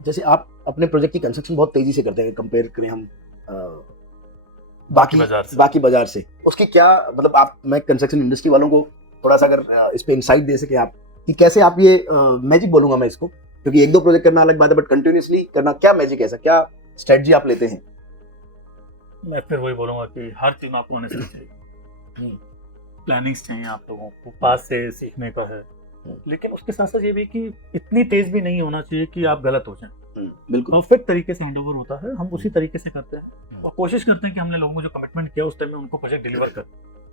जैसे आप अपने प्रोजेक्ट की कंस्ट्रक्शन बहुत तेजी से करते हैं कंपेयर करें हम बाकी बाजार से, उसकी क्या मतलब आप, मैं कंस्ट्रक्शन इंडस्ट्री वालों को थोड़ा सा अगर इस पे इंसाइट दे सके आप कि कैसे आप ये मैजिक बोलूंगा मैं इसको, क्योंकि 1-2 प्रोजेक्ट करना अलग बात है बट कंटिन्यूअसली करना, क्या मैजिक है, ऐसा क्या स्ट्रेटजी आप लेते हैं? मैं फिर वही बोलूंगा कि हर चीज में आपको ऑनेस्टी चाहिए, प्लानिंग्स चाहिए, आप लोगों को पास से सीखने का है, लेकिन उसके साथ साथ ये भी कि इतनी तेज भी नहीं होना चाहिए कि आप गलत हो जाएं। बिल्कुल परफेक्ट तरीके से हैंडओवर होता है, हम उसी तरीके से करते हैं और कोशिश करते हैं कि हमने लोगों को जो कमिटमेंट किया उस टाइम में उनको प्रोजेक्ट डिलीवर कर।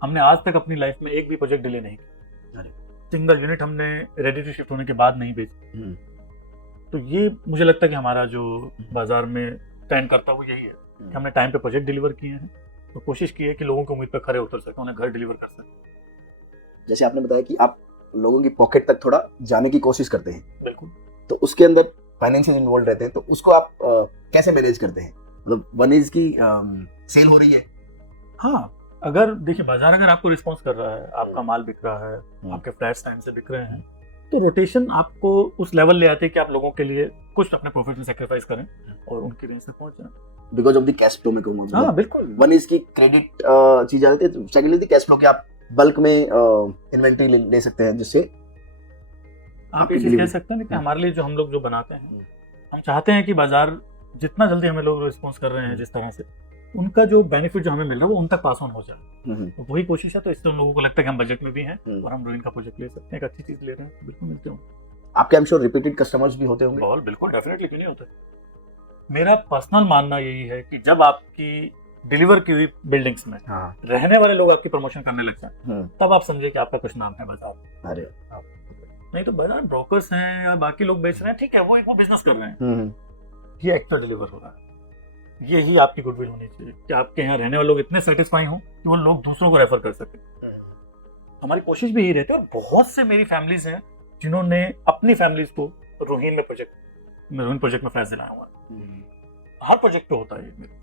हमने आज तक अपनी लाइफ में एक भी प्रोजेक्ट डिले नहीं किया, सिंगल यूनिट हमने रेडी टू शिफ्ट होने के बाद नहीं बेची। तो ये मुझे लगता है कि हमारा जो बाजार में स्टैंड करता है वो यही है कि हमने टाइम पे प्रोजेक्ट डिलीवर किए हैं, तो कोशिश की है कि लोगों की उम्मीद पर खरे उतर सके, उन्हें घर डिलीवर कर सके। जैसे आपने बताया कि आप लोगों की पॉकेट तक थोड़ा जाने की कोशिश करते हैं, बिल्कुल, तो उसके अंदर फाइनेंशियल इन्वॉल्व रहते हैं, तो उसको आप कैसे मैनेज करते हैं? मतलब वन इज की सेल हो रही है, हाँ, अगर देखिए बाजार अगर आपको रिस्पॉन्स कर रहा है, आपका माल बिक रहा है, आपके फ्लैट्स टाइम से बिक रहे हैं, तो रोटेशन आपको उस लेवल ले आती है कि आप लोगों के लिए कुछ अपने प्रॉफिट में सैक्रिफाइस करें और उनकी रेंज तक पहुंचे because of the cash flow में कहूँगा। हाँ बिल्कुल, वन इज की क्रेडिट चीज आती है, second is the cash flow कि आप बल्क में इन्वेंटरी ले सकते हैं, जिससे आप ये चीज कह सकते हैं कि हमारे लिए जो हम लोग जो बनाते हैं, हम चाहते हैं कि बाजार जितना जल्दी हमें लोग रिस्पॉन्स कर रहे हैं जिस तरह से, उनका जो बेनिफिट जो हमें मिल रहा है वो उन तक पास ऑन हो जाए, तो वही कोशिश है। तो इससे उन लोगों को लगता है कि हम बजट में भी हैं और हम रोहिन का प्रोजेक्ट ले सकते हैं, एक अच्छी चीज ले रहे हैं, तो बिल्कुल मिलते होंगे। आपके I am sure repeated customers भी होते होंगे? बिल्कुल, डेफिनेटली, क्यों नहीं होते। मेरा पर्सनल मानना यही है कि जब आपकी डिलीवर की हुई बिल्डिंग्स में रहने वाले लोग आपकी प्रमोशन करने लग जाए, तब आप समझे कि आपका कुछ नाम है बाजार। अरे नहीं तो बाजार ब्रोकर्स हैं या बाकी लोग बेच रहे हैं, ठीक है, वो बिजनेस कर रहे हैं, ये एक्चुअल डिलीवर हो रहा है। यही आपकी गुडविल होनी चाहिए कि आपके यहाँ रहने वाले लोग इतने सेटिस्फाई हों कि वो लोग दूसरों को रेफर कर सके। हमारी कोशिश भी यही रहती है, और बहुत से मेरी फैमिलीज हैं जिन्होंने अपनी फैमिलीज को रोहिन प्रोजेक्ट में फ्लैट दिलाया हुआ है। हर प्रोजेक्ट पे होता है ये।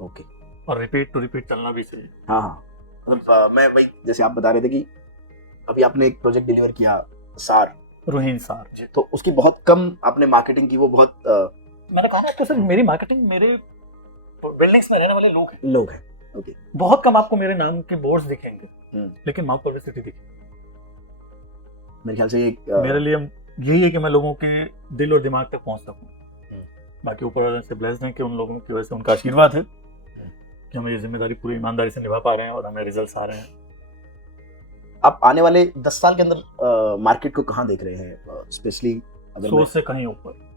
ओके, और रिपीट टू रिपीट चलना भी चाहिए। हाँ, मतलब मैं वही जैसे आप बता रहे थे कि अभी आपने एक प्रोजेक्ट डिलीवर किया रोहिन सार जी, तो उसकी बहुत कम आपने मार्केटिंग की, वो बहुत मैंने कहा ना, तो सर मेरी मार्केटिंग मेरे बिल्डिंग्स में रहने वाले लोग हैं। ओके, बहुत कम आपको मेरे नाम के बोर्ड्स दिखेंगे, लेकिन माउथ पब्लिसिटी दिखेगी। मेरे ख्याल से मेरे लिए यही है कि मैं लोगों के दिल और दिमाग तक पहुंच सकूं। बाकी ऊपर वाले से ब्लेस्ड हैं कि उन लोगों की वजह से उनका आशीर्वाद है कि हम ये जिम्मेदारी पूरी ईमानदारी से निभा पा रहे हैं और हमें रिजल्ट्स आ रहे हैं। आप आने वाले 10 साल के अंदर मार्केट को कहाँ देख रहे हैं, स्पेशली सोच से कहीं ऊपर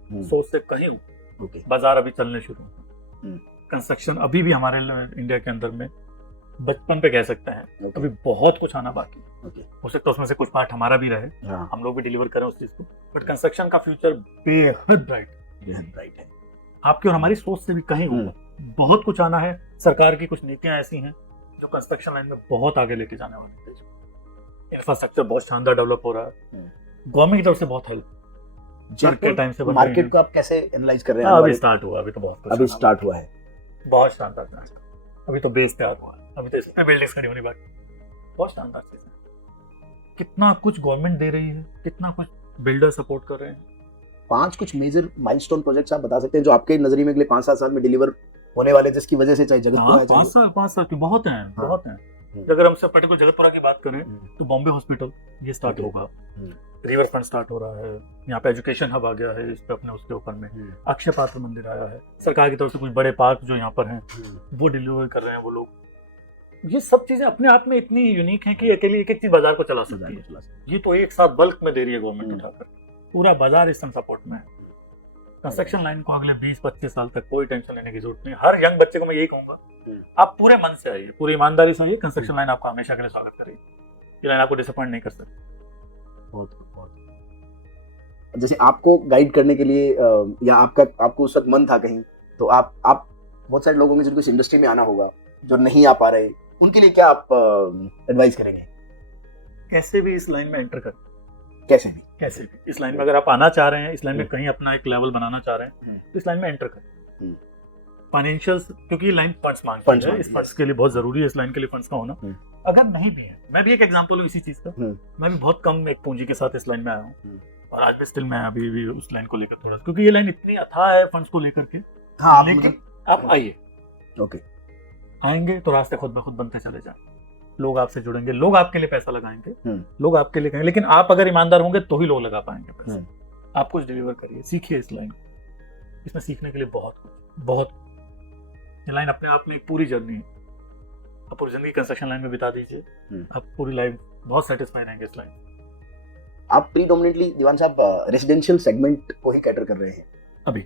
बाजार अभी चलने शुरू हुए। कंस्ट्रक्शन अभी भी हमारे इंडिया के अंदर में बचपन पे कह सकते हैं, अभी बहुत कुछ आना बाकी। हो सकता है उसमें से कुछ पार्ट हमारा भी रहे, हम लोग भी डिलीवर करें उस चीज को, बट कंस्ट्रक्शन का फ्यूचर बेहद ब्राइट है। आपकी और हमारी सोच से भी कहीं ऊपर बहुत कुछ आना है। सरकार की कुछ नीतियां ऐसी हैं जो कंस्ट्रक्शन लाइन में बहुत आगे लेके जाने वाली है। इंफ्रास्ट्रक्चर बहुत शानदार डेवलप हो रहा है, गवर्नमेंट की तरफ से बहुत हेल्प के टाइम से। मार्केट को आप कैसे एनालाइज कर रहे हैं? अभी स्टार्ट हुआ, अभी तो बहुत अभी स्टार्ट हुआ है। बहुत शानदार चीज है। अभी तो बेस तैयार हुआ है, अभी तो इसमें बिल्डिंग्स खड़ी होनी बाकी। बहुत शानदार चीज है। कितना कुछ गवर्नमेंट दे रही है, कितना कुछ बिल्डर सपोर्ट कर रहे हैं। 5 कुछ मेजर माइलस्टोन प्रोजेक्ट्स आप बता सकते हैं जो आपके नजरिए में अगले 5-7 साल में डिलीवर होने वाले, जिसकी वजह से चाहे जगतपुरा है, 5 साल की बहुत हैं, हाँ। बहुत हैं। अगर हमसे पर्टिकुलर जगतपुरा की बात करें तो बॉम्बे हॉस्पिटल ये स्टार्ट होगा, रिवर फ्रंट स्टार्ट हो रहा है, यहाँ पे एजुकेशन हब आ गया है इस पे अपने उसके ऊपर में, अक्षय पात्र मंदिर आया है, सरकार की तरफ से कुछ बड़े पार्क जो यहाँ पर हैं वो डिलीवर कर रहे हैं वो लोग। ये सब चीजें अपने आप में इतनी यूनिक हैं कि अकेली एक एक चीज बाजार को चला सकती है। ये तो एक साथ बल्क में दे रही है गवर्नमेंट उठाकर, पूरा बाजार इस समय सपोर्ट में है। कंस्ट्रक्शन लाइन को अगले 20-25 साल तक कोई टेंशन लेने की जरूरत नहीं। हर यंग बच्चे को मैं यही कहूंगा, आप पूरे मन से आइए, पूरी ईमानदारी से आइए, कंस्ट्रक्शन लाइन आपका हमेशा के लिए स्वागत करेगी। ये लाइन आपको डिसअपॉइंट नहीं कर सकती। बहुत जैसे आपको गाइड करने के लिए या आपको उस वक्त मन था कहीं, तो आप बहुत सारे लोग होंगे जिनको इस इंडस्ट्री में आना होगा जो नहीं आ पा रहे, उनके लिए क्या आप एडवाइस करेंगे? कैसे भी इस लाइन में एंटर करें, कैसे भी इस लाइन में अगर आप आना चाह रहे हैं, इस लाइन में कहीं अपना एक लेवल बनाना चाह रहे हैं तो इस लाइन में एंटर करें। फाइनेंशियल्स, क्योंकि ये लाइन फंड्स मांगती है, इस फंड्स के लिए बहुत जरूरी है इस लाइन के लिए फंड्स का होना। अगर नहीं भी है, मैं भी एक एग्जांपल हूँ इसी चीज का, मैं भी बहुत कम एक पूंजी के साथ इस लाइन में आया हूँ और आज भी स्टिल मैं अभी भी उस लाइन को लेकर थोड़ा, क्योंकि ये लाइन इतनी अथाह है फंड्स को लेकर के। हाँ, लेकिन आप आइए, ओके, आएंगे तो रास्ते खुद ब खुद बनते चले जाएं, लोग आपसे जुड़ेंगे, लोग आपके लिए पैसा लगाएंगे, लोग आपके लिए कहेंगे। लेकिन आप अगर ईमानदार होंगे तो ही लोग लगा पाएंगे पैसा। आप कुछ डिलीवर करिए, सीखिए इस लाइन, इसमें सीखने के लिए बहुत ये लाइन अपने आप में एक पूरी जर्नी है। आप पूरी जिंदगी कंस्ट्रक्शन लाइन में बिता दीजिए, आप पूरी लाइफ बहुत सेटिस्फाई रहेंगे इस लाइन। आप प्रीडोमिनेटली दीवान साहब रेजिडेंशियल सेगमेंट को ही कैटर कर रहे हैं अभी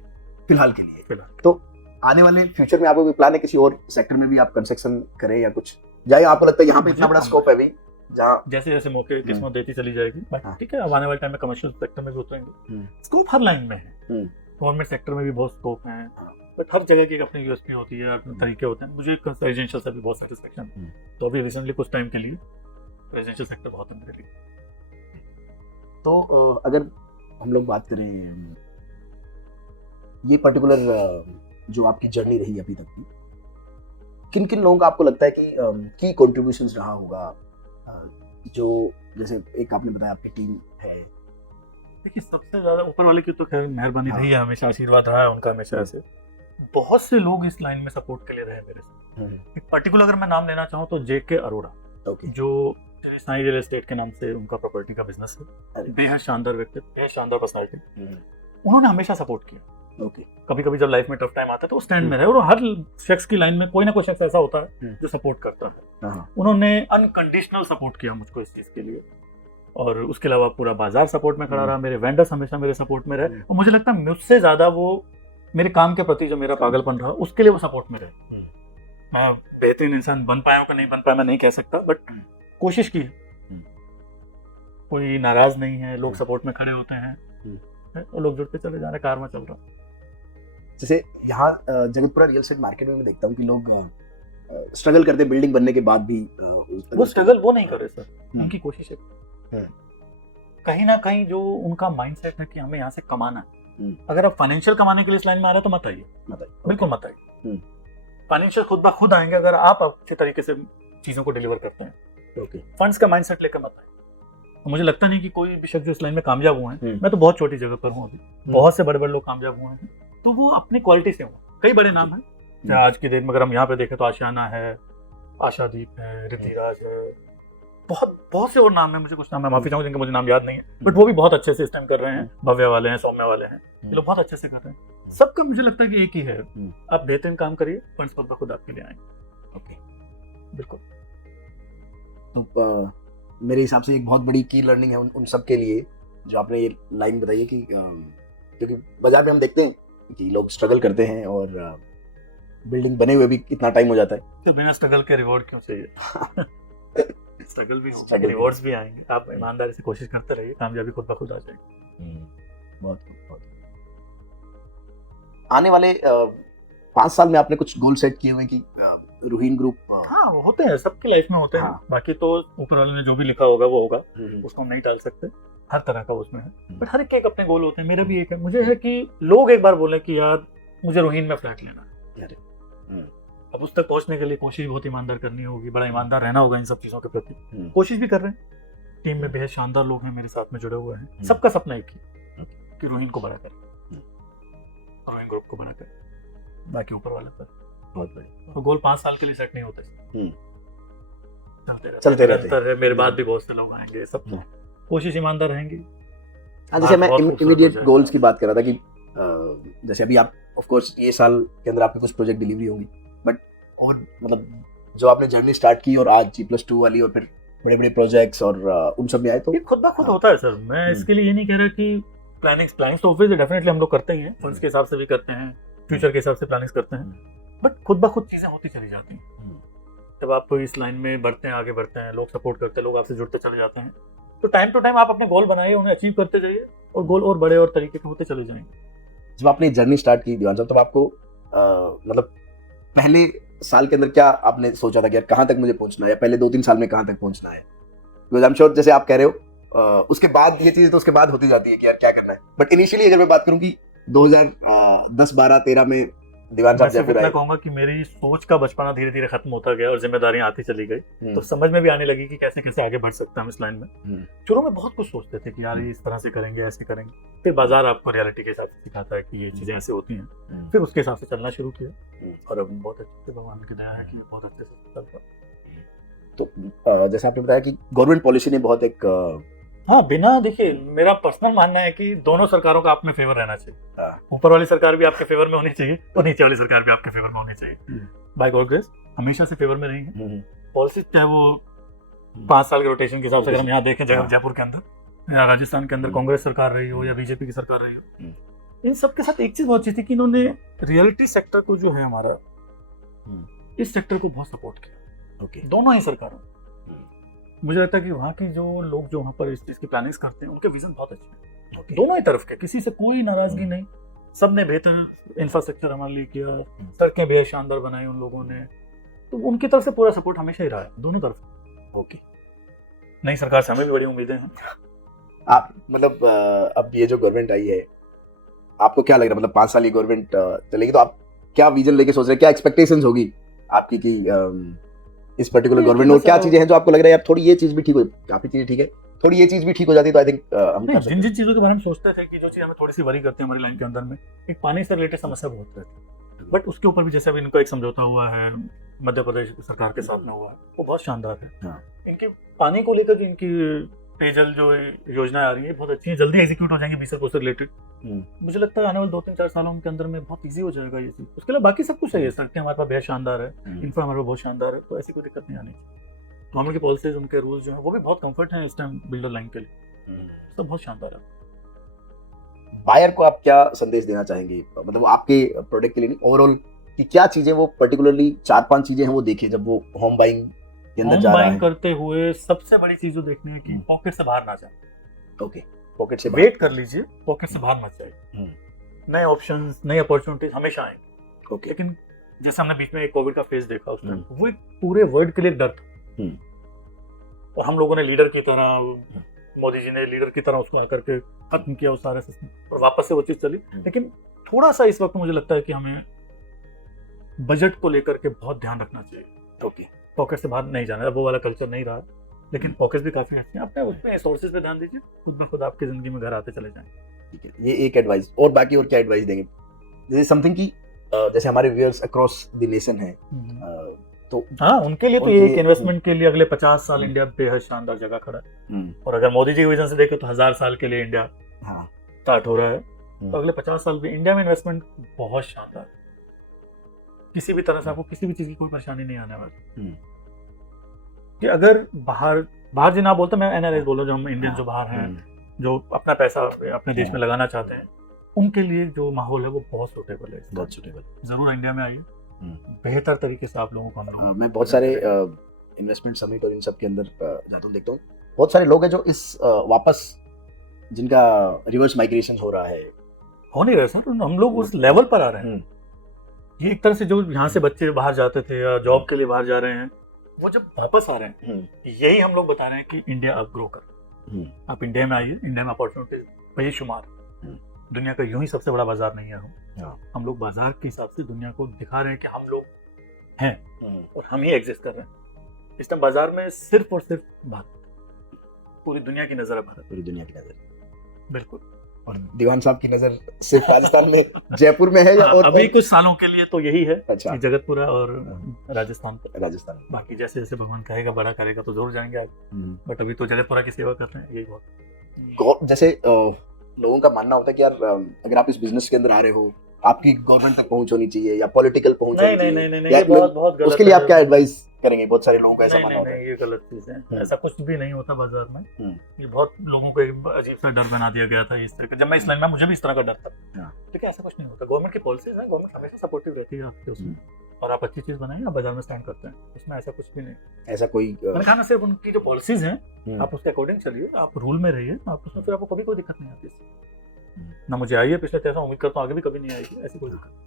फिलहाल के लिए, तो आने वाले फ्यूचर में आपको कोई प्लान है किसी और सेक्टर में भी आप कंस्ट्रक्शन करें या कुछ, जाए आपको लगता है यहाँ पे इतना बड़ा स्कोप है अभी, जहाँ जैसे जैसे मौके किस्मत देती चली जाएगी, ठीक है, अब आने वाले टाइम में कमर्शियल सेक्टर में भी उतरेंगे। स्कोप हर लाइन में है, गवर्नमेंट सेक्टर में भी बहुत स्कोप है, बट हर जगह की एक अपनी यूएसपी होती है, अपने तरीके होते हैं। मुझे रेजिडेंशियल से भी बहुत सेटिस्फेक्शन, तो अभी रिसेंटली कुछ टाइम के लिए रेजिडेंशियल सेक्टर बहुत है मेरे लिए। तो अगर हम लोग बात करें ये पर्टिकुलर जो आपकी जर्नी रही अभी तक की, किन किन लोगों का आपको लगता है कि की कंट्रीब्यूशंस रहा होगा, जो जैसे एक आपने बताया आपकी टीम है। देखिए, सबसे ज्यादा ऊपर वाले की तो खैर मेहरबानी रही है, हमेशा आशीर्वाद रहा है उनका हमेशा से। बहुत से लोग इस लाइन में सपोर्ट के लिए रहे मेरे साथ। एक पर्टिकुलर अगर मैं नाम लेना चाहूँ तो जेके अरोड़ा, जो साई रियल एस्टेट के नाम से उनका प्रॉपर्टी का बिजनेस है, बेहद शानदार व्यक्ति, बेहद शानदार पर्सनालिटी। उन्होंने हमेशा सपोर्ट किया। कभी कभी जब लाइफ में टफ टाइम आता है तो स्टैंड में रहे, और हर शख्स की लाइन में कोई ना कोई शख्स ऐसा होता है जो सपोर्ट करता है। उन्होंने अनकंडीशनल सपोर्ट किया मुझको इस चीज के लिए, और उसके अलावा पूरा बाजार सपोर्ट में खड़ा रहा, मेरे वेंडर्स हमेशा मेरे सपोर्ट में रहे, और मुझे लगता है मुझसे ज्यादा वो मेरे काम के प्रति जो मेरा पागलपन रहा उसके लिए वो सपोर्ट में रहे। मैं बेहतरीन इंसान बन पाया हूँ कि नहीं बन पाया मैं नहीं कह सकता, बट कोशिश की है। कोई नाराज नहीं है, लोग सपोर्ट में खड़े होते हैं और लोग जुड़ते चले जा रहे, कार में चल रहा। जैसे यहाँ जगतपुरा रियल एस्टेट मार्केट में मैं देखता हूँ कि लोग स्ट्रगल करते हैं बिल्डिंग बनने के बाद भी। वो स्ट्रगल वो नहीं कर रहे सर, उनकी कोशिश है। कहीं ना कहीं जो उनका माइंडसेट है कि हमें यहाँ से कमाना है। अगर आप फाइनेंशियल कमाने के लिए इस लाइन में आ रहे हो तो मत आइए, बिल्कुल मत आइए। फाइनेंशियल खुद ब खुद आएंगे अगर आप अच्छे तरीके से चीजों को डिलीवर करते हैं। फंड्स का माइंडसेट लेकर मत आइए। मुझे लगता नहीं कि कोई भी शख्स जो इस लाइन में कामयाब हुए हैं, मैं तो बहुत छोटी जगह पर हूँ अभी, बहुत से बड़े बड़े लोग कामयाब हुए हैं, तो वो अपनी क्वालिटी से हुए। कई बड़े नाम हैं आज की डेट में, अगर हम यहाँ पे देखें तो आशियाना है, आशादीप है, रितिराज है, बहुत से और नाम है, मुझे कुछ नाम है माफी चाहूंगा जिनके मुझे नाम याद नहीं है, बट वो भी बहुत अच्छे से इस टाइम कर रहे हैं। भव्य वाले हैं, सौम्या वाले हैं, ये लोग बहुत अच्छे से कर रहे हैं। सबका मुझे लगता है कि एक ही है, आप बेहतरीन काम करिए, फंड्स खुद आपके लिए आएंगे। ओके, बिल्कुल। तो मेरे हिसाब से एक बहुत बड़ी की लर्निंग है उन सब के लिए जो आपने ये लाइन बताई है कि क्योंकि बाजार में हम देखते हैं कि लोग स्ट्रगल करते हैं और बिल्डिंग बने हुए भी कितना टाइम हो जाता है, तो बिना स्ट्रगल के रिवॉर्ड क्यों चाहिए? स्ट्रगल भी होगा, रिवॉर्ड्स भी आएंगे। आप ईमानदारी से कोशिश करते रहिए, कामयाबी खुद ब खुद आ जाएगी। बहुत। आने वाले 5 साल में आपने कुछ गोल सेट किए हुए कि रूहीन ग्रुप? हाँ, होते हैं, सबकी लाइफ में होते हैं। बाकी तो ऊपर वाले ने जो भी लिखा होगा वो होगा, उसको हम नहीं टाल सकते। हर तरह का उसमें है, बट हर एक अपने गोल होते हैं। मेरा भी एक है, मुझे है कि लोग एक बार बोले कि यार मुझे रूहीन में फ्लैट लेना है, अब उस तक पहुंचने के लिए कोशिश बहुत ईमानदार करनी होगी, बड़ा ईमानदार रहना होगा इन सब चीज़ों के प्रति। कोशिश भी कर रहे हैं, टीम में बेहद शानदार लोग हैं मेरे साथ में जुड़े हुए हैं। सबका सपना एक ही कि रोहिन को बड़ा करें, रोहिन ग्रुप को बड़ा करें, बाकी ऊपर वाले पर। बहुत बढ़िया। तो गोल 5 साल के लिए सेट नहीं होते, चलते रहते हैं। मेरे बाद भी बहुत से लोग आएंगे, सब कोशिश ईमानदार रहेंगी। जैसे मैं इमीडिएट गोल्स की बात कर रहा था कि जैसे अभी आप ऑफ कोर्स ये साल के अंदर आपकी कुछ प्रोजेक्ट डिलीवरी होंगी, बट और मतलब जो आपने जर्नी स्टार्ट की और आज G+2 वाली और फिर बड़े बड़े प्रोजेक्ट्स और उन सब में आए, तो ये खुद ब खुद होता है सर। मैं इसके लिए ये नहीं कह रहा कि प्लानिंग तो ऑब्वियसली डेफिनेटली हम लोग करते ही हैं, फंड्स के हिसाब से भी करते हैं, फ्यूचर के हिसाब से प्लानिंग करते हैं, बट खुद ब खुद चीजें होती चली जाती हैं। जब आप इस लाइन में बढ़ते हैं, आगे बढ़ते हैं, लोग सपोर्ट करते हैं, लोग आपसे जुड़ते चले जाते हैं, तो टाइम टू टाइम आप अपने गोल बनाइए, उन्हें अचीव करते जाइए और गोल और बड़े और तरीके के होते चले जाएंगे। जब आपने जर्नी स्टार्ट की दीवान साहब, तब आपको मतलब पहले साल के अंदर क्या आपने सोचा था कि यार कहाँ तक मुझे पहुंचना है, या पहले 2-3 साल में कहाँ तक पहुंचना है? बिकॉज आई एम श्योर जैसे आप कह रहे हो उसके बाद ये चीज़ तो उसके बाद होती जाती है कि यार क्या करना है, बट इनिशियली अगर मैं बात करूँ कि 2010, 12, 13 में दीवान साहब जयपुर आए, मैं कहूँगा कि मेरी सोच का बचपना धीरे धीरे खत्म होता गया और जिम्मेदारियां आती चली गई, तो समझ में भी आने लगी कि कैसे कैसे आगे बढ़ सकते हैं हम इस लाइन में। शुरू में बहुत कुछ सोचते थे कि यार ये इस तरह से करेंगे, ऐसे करेंगे, फिर बाजार आपको रियलिटी के हिसाब से सिखाता है कि ये चीजें ऐसे होती हैं, फिर उसके हिसाब से चलना शुरू किया और अब बहुत अच्छे से भगवान की दया है कि बहुत अच्छे से चल रहा है। तो जैसे आपने बताया कि गवर्नमेंट पॉलिसी ने बहुत एक हाँ, बिना देखिए मेरा पर्सनल मानना है कि दोनों सरकारों का आप में फेवर रहना चाहिए। ऊपर वाली सरकार भी आपके फेवर में होनी चाहिए और नीचे वाली सरकार भी आपके फेवर में होनी चाहिए। बाय गॉड ग्रेस हमेशा से फेवर में रही है पॉलिसी, चाहे वो 5 साल के रोटेशन के हिसाब से अगर हम यहाँ देखें जयपुर के अंदर या राजस्थान के अंदर कांग्रेस सरकार रही हो या बीजेपी की सरकार रही हो, इन सब के साथ एक चीज बहुत अच्छी थी कि इन्होंने रियलिटी सेक्टर को जो है हमारा, इस सेक्टर को बहुत सपोर्ट किया। दोनों ही सरकारों, मुझे लगता है कि वहाँ के जो लोग जो वहाँ पर इस चीज की प्लानिंग्स करते हैं उनके विजन बहुत अच्छे हैं, दोनों ही तरफ के, किसी से कोई नाराजगी नहीं, सबने बेहतर इंफ्रास्ट्रक्चर हमारे लिए किया, सड़कें बेहद शानदार बनाई उन लोगों ने, तो उनकी तरफ से पूरा सपोर्ट हमेशा ही रहा है दोनों तरफ। ओके, नई सरकार से हमें भी बड़ी उम्मीदें हैं। आप मतलब अब ये जो गवर्नमेंट आई है, आपको क्या लग रहा है, मतलब 5 साल ये गवर्नमेंट चलेगी, तो आप क्या विजन लेके सोच रहे हैं, क्या एक्सपेक्टेशंस होगी आपकी कि इस पर्टिकुलर गवर्नमेंट में क्या चीजें हैं जो आपको लग रहा है यार थोड़ी ये चीज भी ठीक हो, काफी चीजें ठीक है, थोड़ी ये चीज भी ठीक हो जाती तो आई थिंक हम कर सकते हैं। जिन चीजों के बारे में सोचते थे कि जो चीज हमें थोड़ी सी वरी करती है हमारी लाइन के अंदर में, एक पानी से रिलेटेड समस्या बहुत रहती है, बट उसके ऊपर भी जैसे अभी इनका एक समझौता हुआ है मध्य प्रदेश सरकार के साथ में हुआ है, वो बहुत शानदार है। इनके पानी को लेकर इनकी पेयजल जो योजना आ रही है बहुत अच्छी है, जल्दी एग्जीक्यूट हो जाएंगे बीसर से रिलेटेड। मुझे लगता है आने वाले 2-3-4 सालों के अंदर में बहुत इजी हो जाएगा ये चीज। उसके अलावा बाकी सब कुछ है, सड़कें हमारे पास बेहद शानदार है, इंफ्रा हमारे पास बहुत शानदार है, तो ऐसी कोई दिक्कत नहीं आनी। गवर्नमेंट की पॉलिसीज, उनके रूल्स जो है वो भी बहुत कंफर्ट है इस टाइम बिल्डर लाइन के लिए, सब बहुत शानदार है। बायर को आप क्या संदेश देना चाहेंगे, मतलब आपके प्रोडक्ट के लिए नहीं, ओवरऑल कि क्या चीजें वो पर्टिकुलरली 4-5 चीजें हैं वो देखें जब वो होम बाइंग के अंदर जा रहा है? करते हुए सबसे बड़ी चीज जो देखनी है कि पॉकेट से बाहर ना जाए। ओके, पॉकेट से वेट कर लीजिए, पॉकेट से बाहर मत जाए। नए ऑप्शंस, नई अपॉर्चुनिटीज हमेशा आएंगे। ओके, लेकिन जैसे हमने बीच में एक कोविड का फेज देखा, उस टाइम वो एक पूरे वर्ल्ड के लिए डर था, और हम लोगों ने लीडर की तरह, मोदी जी ने लीडर की तरह उसको आकर के खत्म किया उस सारे सिस्टम, और वापस से वो चीज चली। लेकिन थोड़ा सा इस वक्त मुझे लगता है कि हमें बजट को लेकर के बहुत ध्यान रखना चाहिए। ओके, पॉकेट से बाहर नहीं जाना, वो वाला कल्चर नहीं रहा, लेकिन पॉकेट भी काफी अच्छे हैं। अपने उसमें सोर्सेज पे ध्यान दीजिए, खुद ब खुद आपकी जिंदगी में घर आते चले जाएंगे। ठीक है, ये एक एडवाइस। और बाकी और क्या एडवाइस देंगे, जैसे समथिंग की जैसे हमारे व्यूअर्स अक्रॉस द नेशन है, तो हाँ उनके लिए तो ये एक इन्वेस्टमेंट के लिए अगले 50 साल इंडिया बेहद शानदार जगह खड़ा है, और अगर मोदी जी के विजन से देखें तो 1000 साल के लिए इंडिया स्टार्ट हो रहा है, तो अगले 50 साल में इंडिया में इन्वेस्टमेंट बहुत शानदार है। किसी भी तरह से आपको किसी भी चीज की कोई परेशानी नहीं आने वाली। कि अगर बाहर जी ना बोलते, मैं एनआरआई बोल रहा हूँ, जो हम इंडियन जो बाहर हैं, जो अपना पैसा अपने देश में लगाना चाहते हैं, उनके लिए जो माहौल है वो बहुत सूटेबल है, बहुत सूटेबल। जरूर इंडिया में आइए, बेहतर तरीके से आप लोगों को मैं बहुत सारे इन्वेस्टमेंट समिट और इन सब के अंदर जाता हूँ, देखता हूँ बहुत सारे लोग हैं जो इस वापस जिनका रिवर्स माइग्रेशन हो रहा है, हो नहीं रहे सर, हम लोग उस लेवल पर आ रहे हैं। ये एक तरह से जो यहाँ से बच्चे बाहर जाते थे या जॉब के लिए बाहर जा रहे हैं, वो जब वापस आ रहे हैं, यही हम लोग बता रहे हैं कि इंडिया अब ग्रो कर, आप इंडिया में आइए, इंडिया में अपॉर्चुनिटीज बेशुमार, दुनिया का यूं ही सबसे बड़ा बाजार नहीं है हम लोग बाजार के हिसाब से दुनिया को दिखा रहे हैं कि हम लोग हैं और हम ही एग्जिस्ट कर रहे हैं। इस टाइम बाजार में सिर्फ और सिर्फ भारत, पूरी दुनिया की नजर है भारत, पूरी दुनिया की नजर। बिल्कुल। और दीवान साहब की नजर सिर्फ राजस्थान में जयपुर में है या और अभी कुछ सालों के लिए तो यही है अच्छा कि जगतपुरा और राजस्थान पे। राजस्थान बाकी जैसे जैसे भगवान कहेगा बड़ा करेगा तो जरूर जाएंगे आगे, बट अभी तो जगतपुरा की सेवा कर रहे हैं, यही बहुत। जैसे लोगों का मानना होता है कि यार अगर आप इस बिजनेस के अंदर आ रहे हो आपकी गवर्नमेंट तक पहुंच होनी चाहिए या पॉलिटिकल पहुंच होनी चाहिए। नहीं, ये बहुत बहुत गलत उसके लिए है। आप क्या एडवाइस करेंगे? बहुत सारे लोगों का ऐसा मानना होता है। नहीं, ये गलत चीज है, ऐसा कुछ भी नहीं होता बाजार में। ये बहुत लोगों को एक अजीब सा डर बना दिया गया था इस तरह का। जब मैं इस लाइन में, मुझे भी इस तरह का डर था, लेकिन ऐसा कुछ नहीं होता। गवर्नमेंट की पॉलिसीज है, गवर्नमेंट हमेशा सपोर्टिव रहती है आपके उसमें, और आप अच्छी चीज बनाएंगे, आप बाजार में स्टैंड करते हैं, उसमें ऐसा कुछ भी नहीं। ऐसा कोई मैंने कहा ना, सिर्फ उनकी जो पॉलिसीज हैं आप उसके अकॉर्डिंग चलिए, आप रूल में रहिए, आप उसमें फिर आपको कभी कोई दिक्कत नहीं आती। ना मुझे आई है पिछले 13 उम्मीद करता हूँ आगे भी कभी नहीं आएगी ऐसी कोई दिक्कत।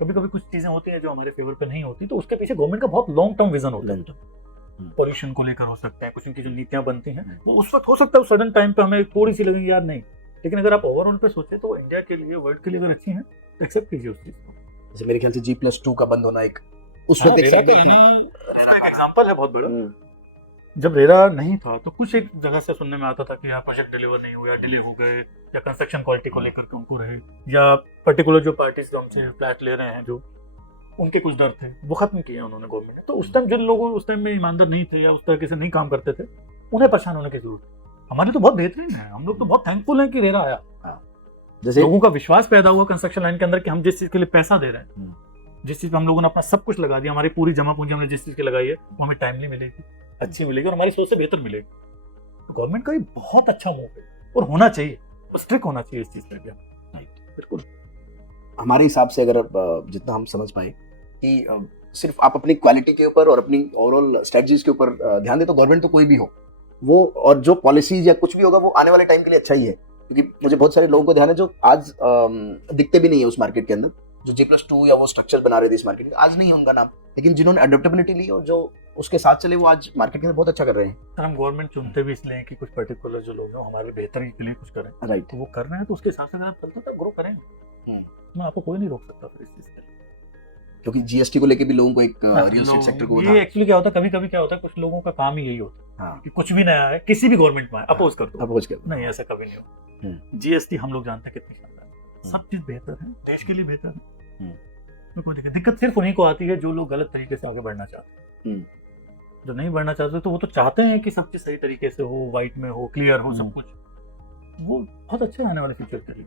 कभी कभी कुछ चीजें होती हैं जो हमारे फेवर पे नहीं होती, तो उसके पीछे गवर्नमेंट का बहुत लॉन्ग टर्म विजन होता है। पॉल्यूशन को लेकर हो सकता है, कुछ उनकी जो नीतियां बनती हैं वो उस वक्त हो सकता है उस सडन टाइम पे हमें थोड़ी सी लगेगी यार नहीं, लेकिन अगर आप ओवरऑल पे सोचे तो इंडिया के लिए, वर्ल्ड के लिए अगर अच्छी हैं तो एक्सेप्ट कीजिए उस चीज को। जैसे मेरे ख्याल से G+2 का बंद होना एक उस वक्त एक एग्जांपल है बहुत बड़ा। जब रेरा नहीं था तो कुछ एक जगह से सुनने में आता था कि यहाँ प्रोजेक्ट डिलीवर नहीं हुआ, डिले हो गए, या कंस्ट्रक्शन क्वालिटी को लेकर के उनको रहे, या पर्टिकुलर जो पार्टीज हमसे फ्लैट ले रहे हैं जो उनके कुछ डर थे वो खत्म किया उन्होंने गवर्नमेंट ने। तो उस टाइम जिन लोगों उस टाइम में ईमानदार नहीं थे या उस तरीके से नहीं काम करते थे उन्हें परेशान होने की जरूरत है। हमारे तो बहुत बेहतरीन है, हम लोग तो बहुत थैंकफुल हैं कि रेरा आया। जैसे लोगों का विश्वास पैदा हुआ कंस्ट्रक्शन लाइन के अंदर कि हम जिस चीज के लिए पैसा दे रहे हैं, जिस चीज पे हम लोगों ने अपना सब कुछ लगा दिया, हमारी पूरी जमा पूंजी हमने जिस चीज की लगाई है वो हमें टाइमली मिलेगी, अच्छी मिलेगी और हमारी सोच से बेहतर मिलेगी। तो गवर्नमेंट का ये बहुत अच्छा मूव है और होना चाहिए, स्ट्रिक्ट होना चाहिए इस चीज पे भी। बिल्कुल हमारे हिसाब से अगर जितना हम समझ पाए कि सिर्फ आप अपनी क्वालिटी के ऊपर और अपनी ओवरऑल स्ट्रेटजीज के ऊपर ध्यान दे तो गवर्नमेंट तो कोई भी हो वो, और जो पॉलिसीज या कुछ भी होगा वो आने वाले टाइम के लिए अच्छा ही है। क्योंकि मुझे बहुत सारे लोगों को ध्यान है जो आज दिखते भी नहीं है उस मार्केट के अंदर, जो G+2 या वो स्ट्रक्चर बना रहे थे इस मार्केट में, आज नहीं है उनका नाम, लेकिन जिन्होंने अडेप्टेबिलिटी ली और जो उसके साथ चले वो आज मार्केट के अंदर बहुत अच्छा कर रहे हैं। सर हम गवर्नमेंट चुनते भी इसलिए कि कुछ पर्टिकुलर जो लोग हैं हमारे बेहतरी के लिए कुछ करें, राइट, तो वो कर रहे हैं तो उसके हिसाब से अगर आप चलते हो तो ग्रो करेंगे। मैं आपको कोई नहीं रोक सकता फिर इस चीज के लिए। क्योंकि जीएसटी को लेके भी लोगों को एक रियल एस्टेट सेक्टर को ये एक्चुअली क्या होता है, कभी कभी क्या होता है कुछ लोगों का काम ही यही होता है कि कुछ भी नया है किसी भी गवर्नमेंट में अपोज कर दो, अपोज कर दो। नहीं ऐसा कभी नहीं होता। जीएसटी हम लोग जानते हैं कितनी शानदार है, सब चीज बेहतर है, देश के लिए बेहतर है, तो कोई दिक्कत सिर्फ उन्हीं को आती है जो लोग गलत तरीके से आगे बढ़ना चाहते हैं। जो नहीं बढ़ना चाहते तो वो तो चाहते हैं कि सब चीज सही तरीके से हो, व्हाइट में हो, क्लियर हो सब कुछ, वो बहुत अच्छा है आने वाले फ्यूचर के लिए।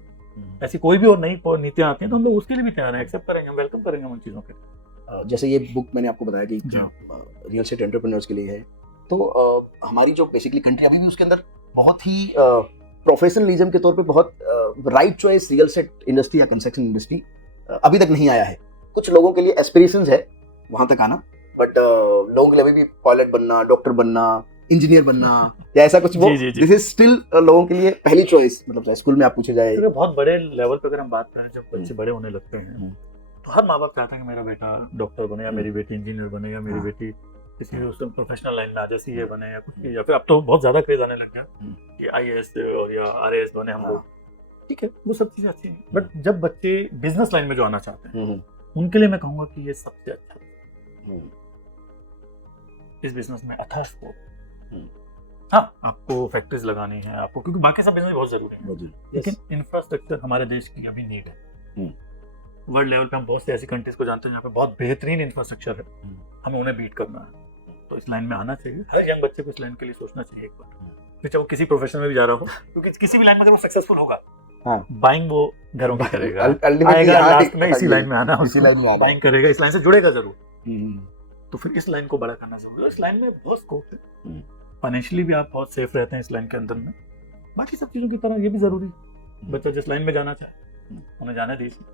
ऐसी कोई भी और नई नीतियां आती हैं तो हम लोग उसके लिए भी तैयार हैं, एक्सेप्ट करेंगे, हम वेलकम करेंगे उन चीजों के। जैसे ये बुक मैंने आपको बताया कि रियल एस्टेट एंटरप्रेन्योर्स के लिए है, तो हमारी जो बेसिकली कंट्री अभी भी उसके अंदर बहुत ही प्रोफेशनलिज्म के तौर पे बहुत right choice real estate industry या कंस्ट्रक्शन इंडस्ट्री अभी तक नहीं आया है। कुछ लोगों के लिए एस्पिरेशंस है वहां तक आना, बट लोगों के लिए अभी भी पायलट बनना, डॉक्टर बनना, इंजीनियर बनना या ऐसा कुछ, वो दिस इज स्टिल लोगों के लिए पहली चॉइस। मतलब स्कूल में आप पूछे जाए तो बहुत बड़े लेवल पे अगर हम बात करें, जब बच्चे बड़े होने लगते हैं तो हर माँ बाप चाहते हैं कि मेरा बेटा डॉक्टर बने या मेरी बेटी इंजीनियर बने या मेरी बेटी किसी प्रोफेशनल लाइन में आ जैसे ये बने या कुछ भी, या फिर अब तो बहुत ज्यादा क्रेज आने लग गया कि IAS और या RAS बने हम लोग। ठीक है, वो सब चीजें अच्छी हैं, बट जब बच्चे बिजनेस लाइन में जो आना चाहते हैं उनके लिए मैं कहूंगा कि ये सबसे अच्छा इस बिजनेस में अथाह स्कोप। हाँ, आपको फैक्ट्रीज लगानी है आपको, क्योंकि बाकी सब बिजनेस बहुत जरूरी है, लेकिन इंफ्रास्ट्रक्चर हमारे देश की अभी नीड है। वर्ल्ड लेवल पे हम बहुत से ऐसी कंट्रीज को जानते हैं जहाँ पे बहुत बेहतरीन इंफ्रास्ट्रक्चर है, हमें उन्हें बीट करना है, तो इस लाइन में आना चाहिए। हर यंग बच्चे को इस लाइन के लिए सोचना चाहिए एक बार, चाहे वो किसी प्रोफेशन में भी जा रहा हो, क्योंकि किसी भी लाइन में अगर वो सक्सेसफुल होगा, बाइंग वो घरों की करेगा, आएगा लास्ट में इसी लाइन में आना, उसी लाइन में बाइंग करेगा, इस लाइन से जुड़ेगा जरूर। तो फिर इस लाइन को बड़ा करना जरूरी है। इस लाइन में बहुत स्कोप है, फाइनेंशियली भी आप बहुत सेफ रहते हैं इस लाइन के अंदर में। बाकी सब चीजों की तरह ये भी जरूरी है, बच्चा जिस लाइन में जाना चाहे उन्हें जाने दीजिए,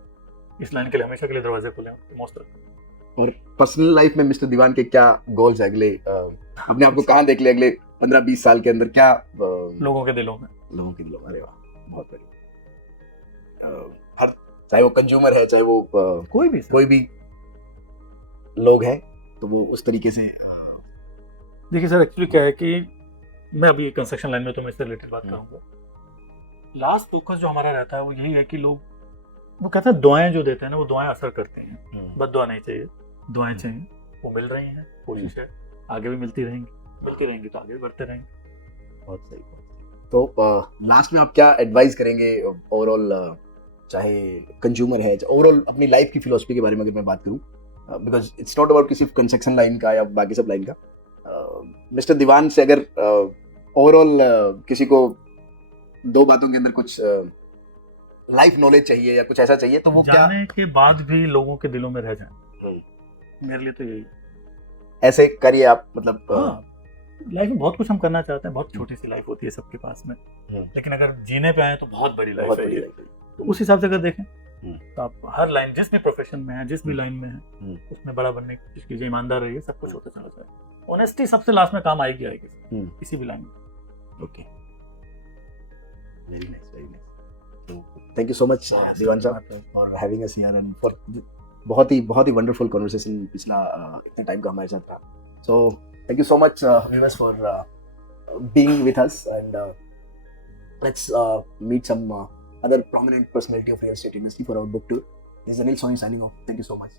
इस लाइन के लिए हमेशा के लिए दरवाजे खुले हैं मोस्ट। और पर्सनल लाइफ में मिस्टर दीवान के क्या गोल्स है अगले, अपने आप को कहाँ देख ले अगले 15-20 साल के अंदर? क्या लोगों के दिलों में, लोगों के दिलों में। अरे वाह, बहुत बढ़िया। हर चाहे वो कंज्यूमर है, चाहे वो कोई भी लोग हैं, तो वो उस तरीके से। देखिए सर, एक्चुअली क्या है कि मैं अभी कंस्ट्रक्शन लाइन में तो मैं इससे रिलेटेड बात करूंगा। लास्ट फोकस जो हमारा रहता है वो यही है कि लोग वो कहते हैं दुआएं जो देते हैं ना, वो दुआएं असर करती हैं, बद दुआ नहीं चाहिए। दुआएं चाहिए, वो मिल रही हैं, कोशिश है, आगे भी मिलती रहेंगी तो आगे भी बढ़ते रहेंगे। बहुत सही। तो लास्ट में आप क्या एडवाइस करेंगे ओवरऑल, चाहे कंज्यूमर है, ओवरऑल अपनी लाइफ की फिलोसफी के बारे में अगर मैं बात करूं, बिकॉज इट्स नॉट अबाउट किसी कंस्ट्रक्शन लाइन का या बाकी सब लाइन का, मिस्टर दीवान से अगर ओवरऑल किसी को 2 बातों के अंदर कुछ लाइफ नॉलेज चाहिए या कुछ ऐसा चाहिए, तो वो क्या जाने के बाद भी लोगों के दिलों में रह जाए, मेरे लिए तो यही है। ऐसे करिए आप, मतलब लाइफ में बहुत कुछ हम करना चाहते हैं, बहुत छोटी सी लाइफ होती है सबके पास में, लेकिन अगर जीने पे आए तो बहुत बड़ी लाइफ बहुत है बड़ी ये। लाइफ है। तो उस हिसाब से अगर देखें तो आप हर लाइन, जिस भी प्रोफेशन में है, जिस भी लाइन में है, उसमें बड़ा बनने की कोशिश कीजिए, ईमानदार रहिए, सब कुछ होता चला जाए। ऑनेस्टी सबसे लास्ट में काम आएगी किसी भी लाइन में। Okay, very nice, very nice. Thank you so much Diwan साहब for having us here and for बहुत ही वंडरफुल कन्वर्सेशन पिछला इतने टाइम का हमारे साथ रहा। So thank you so much viewers for being with us, and let's meet some other prominent personality of real estate industry for our book tour. This is Anil Soni signing off. Thank you so much.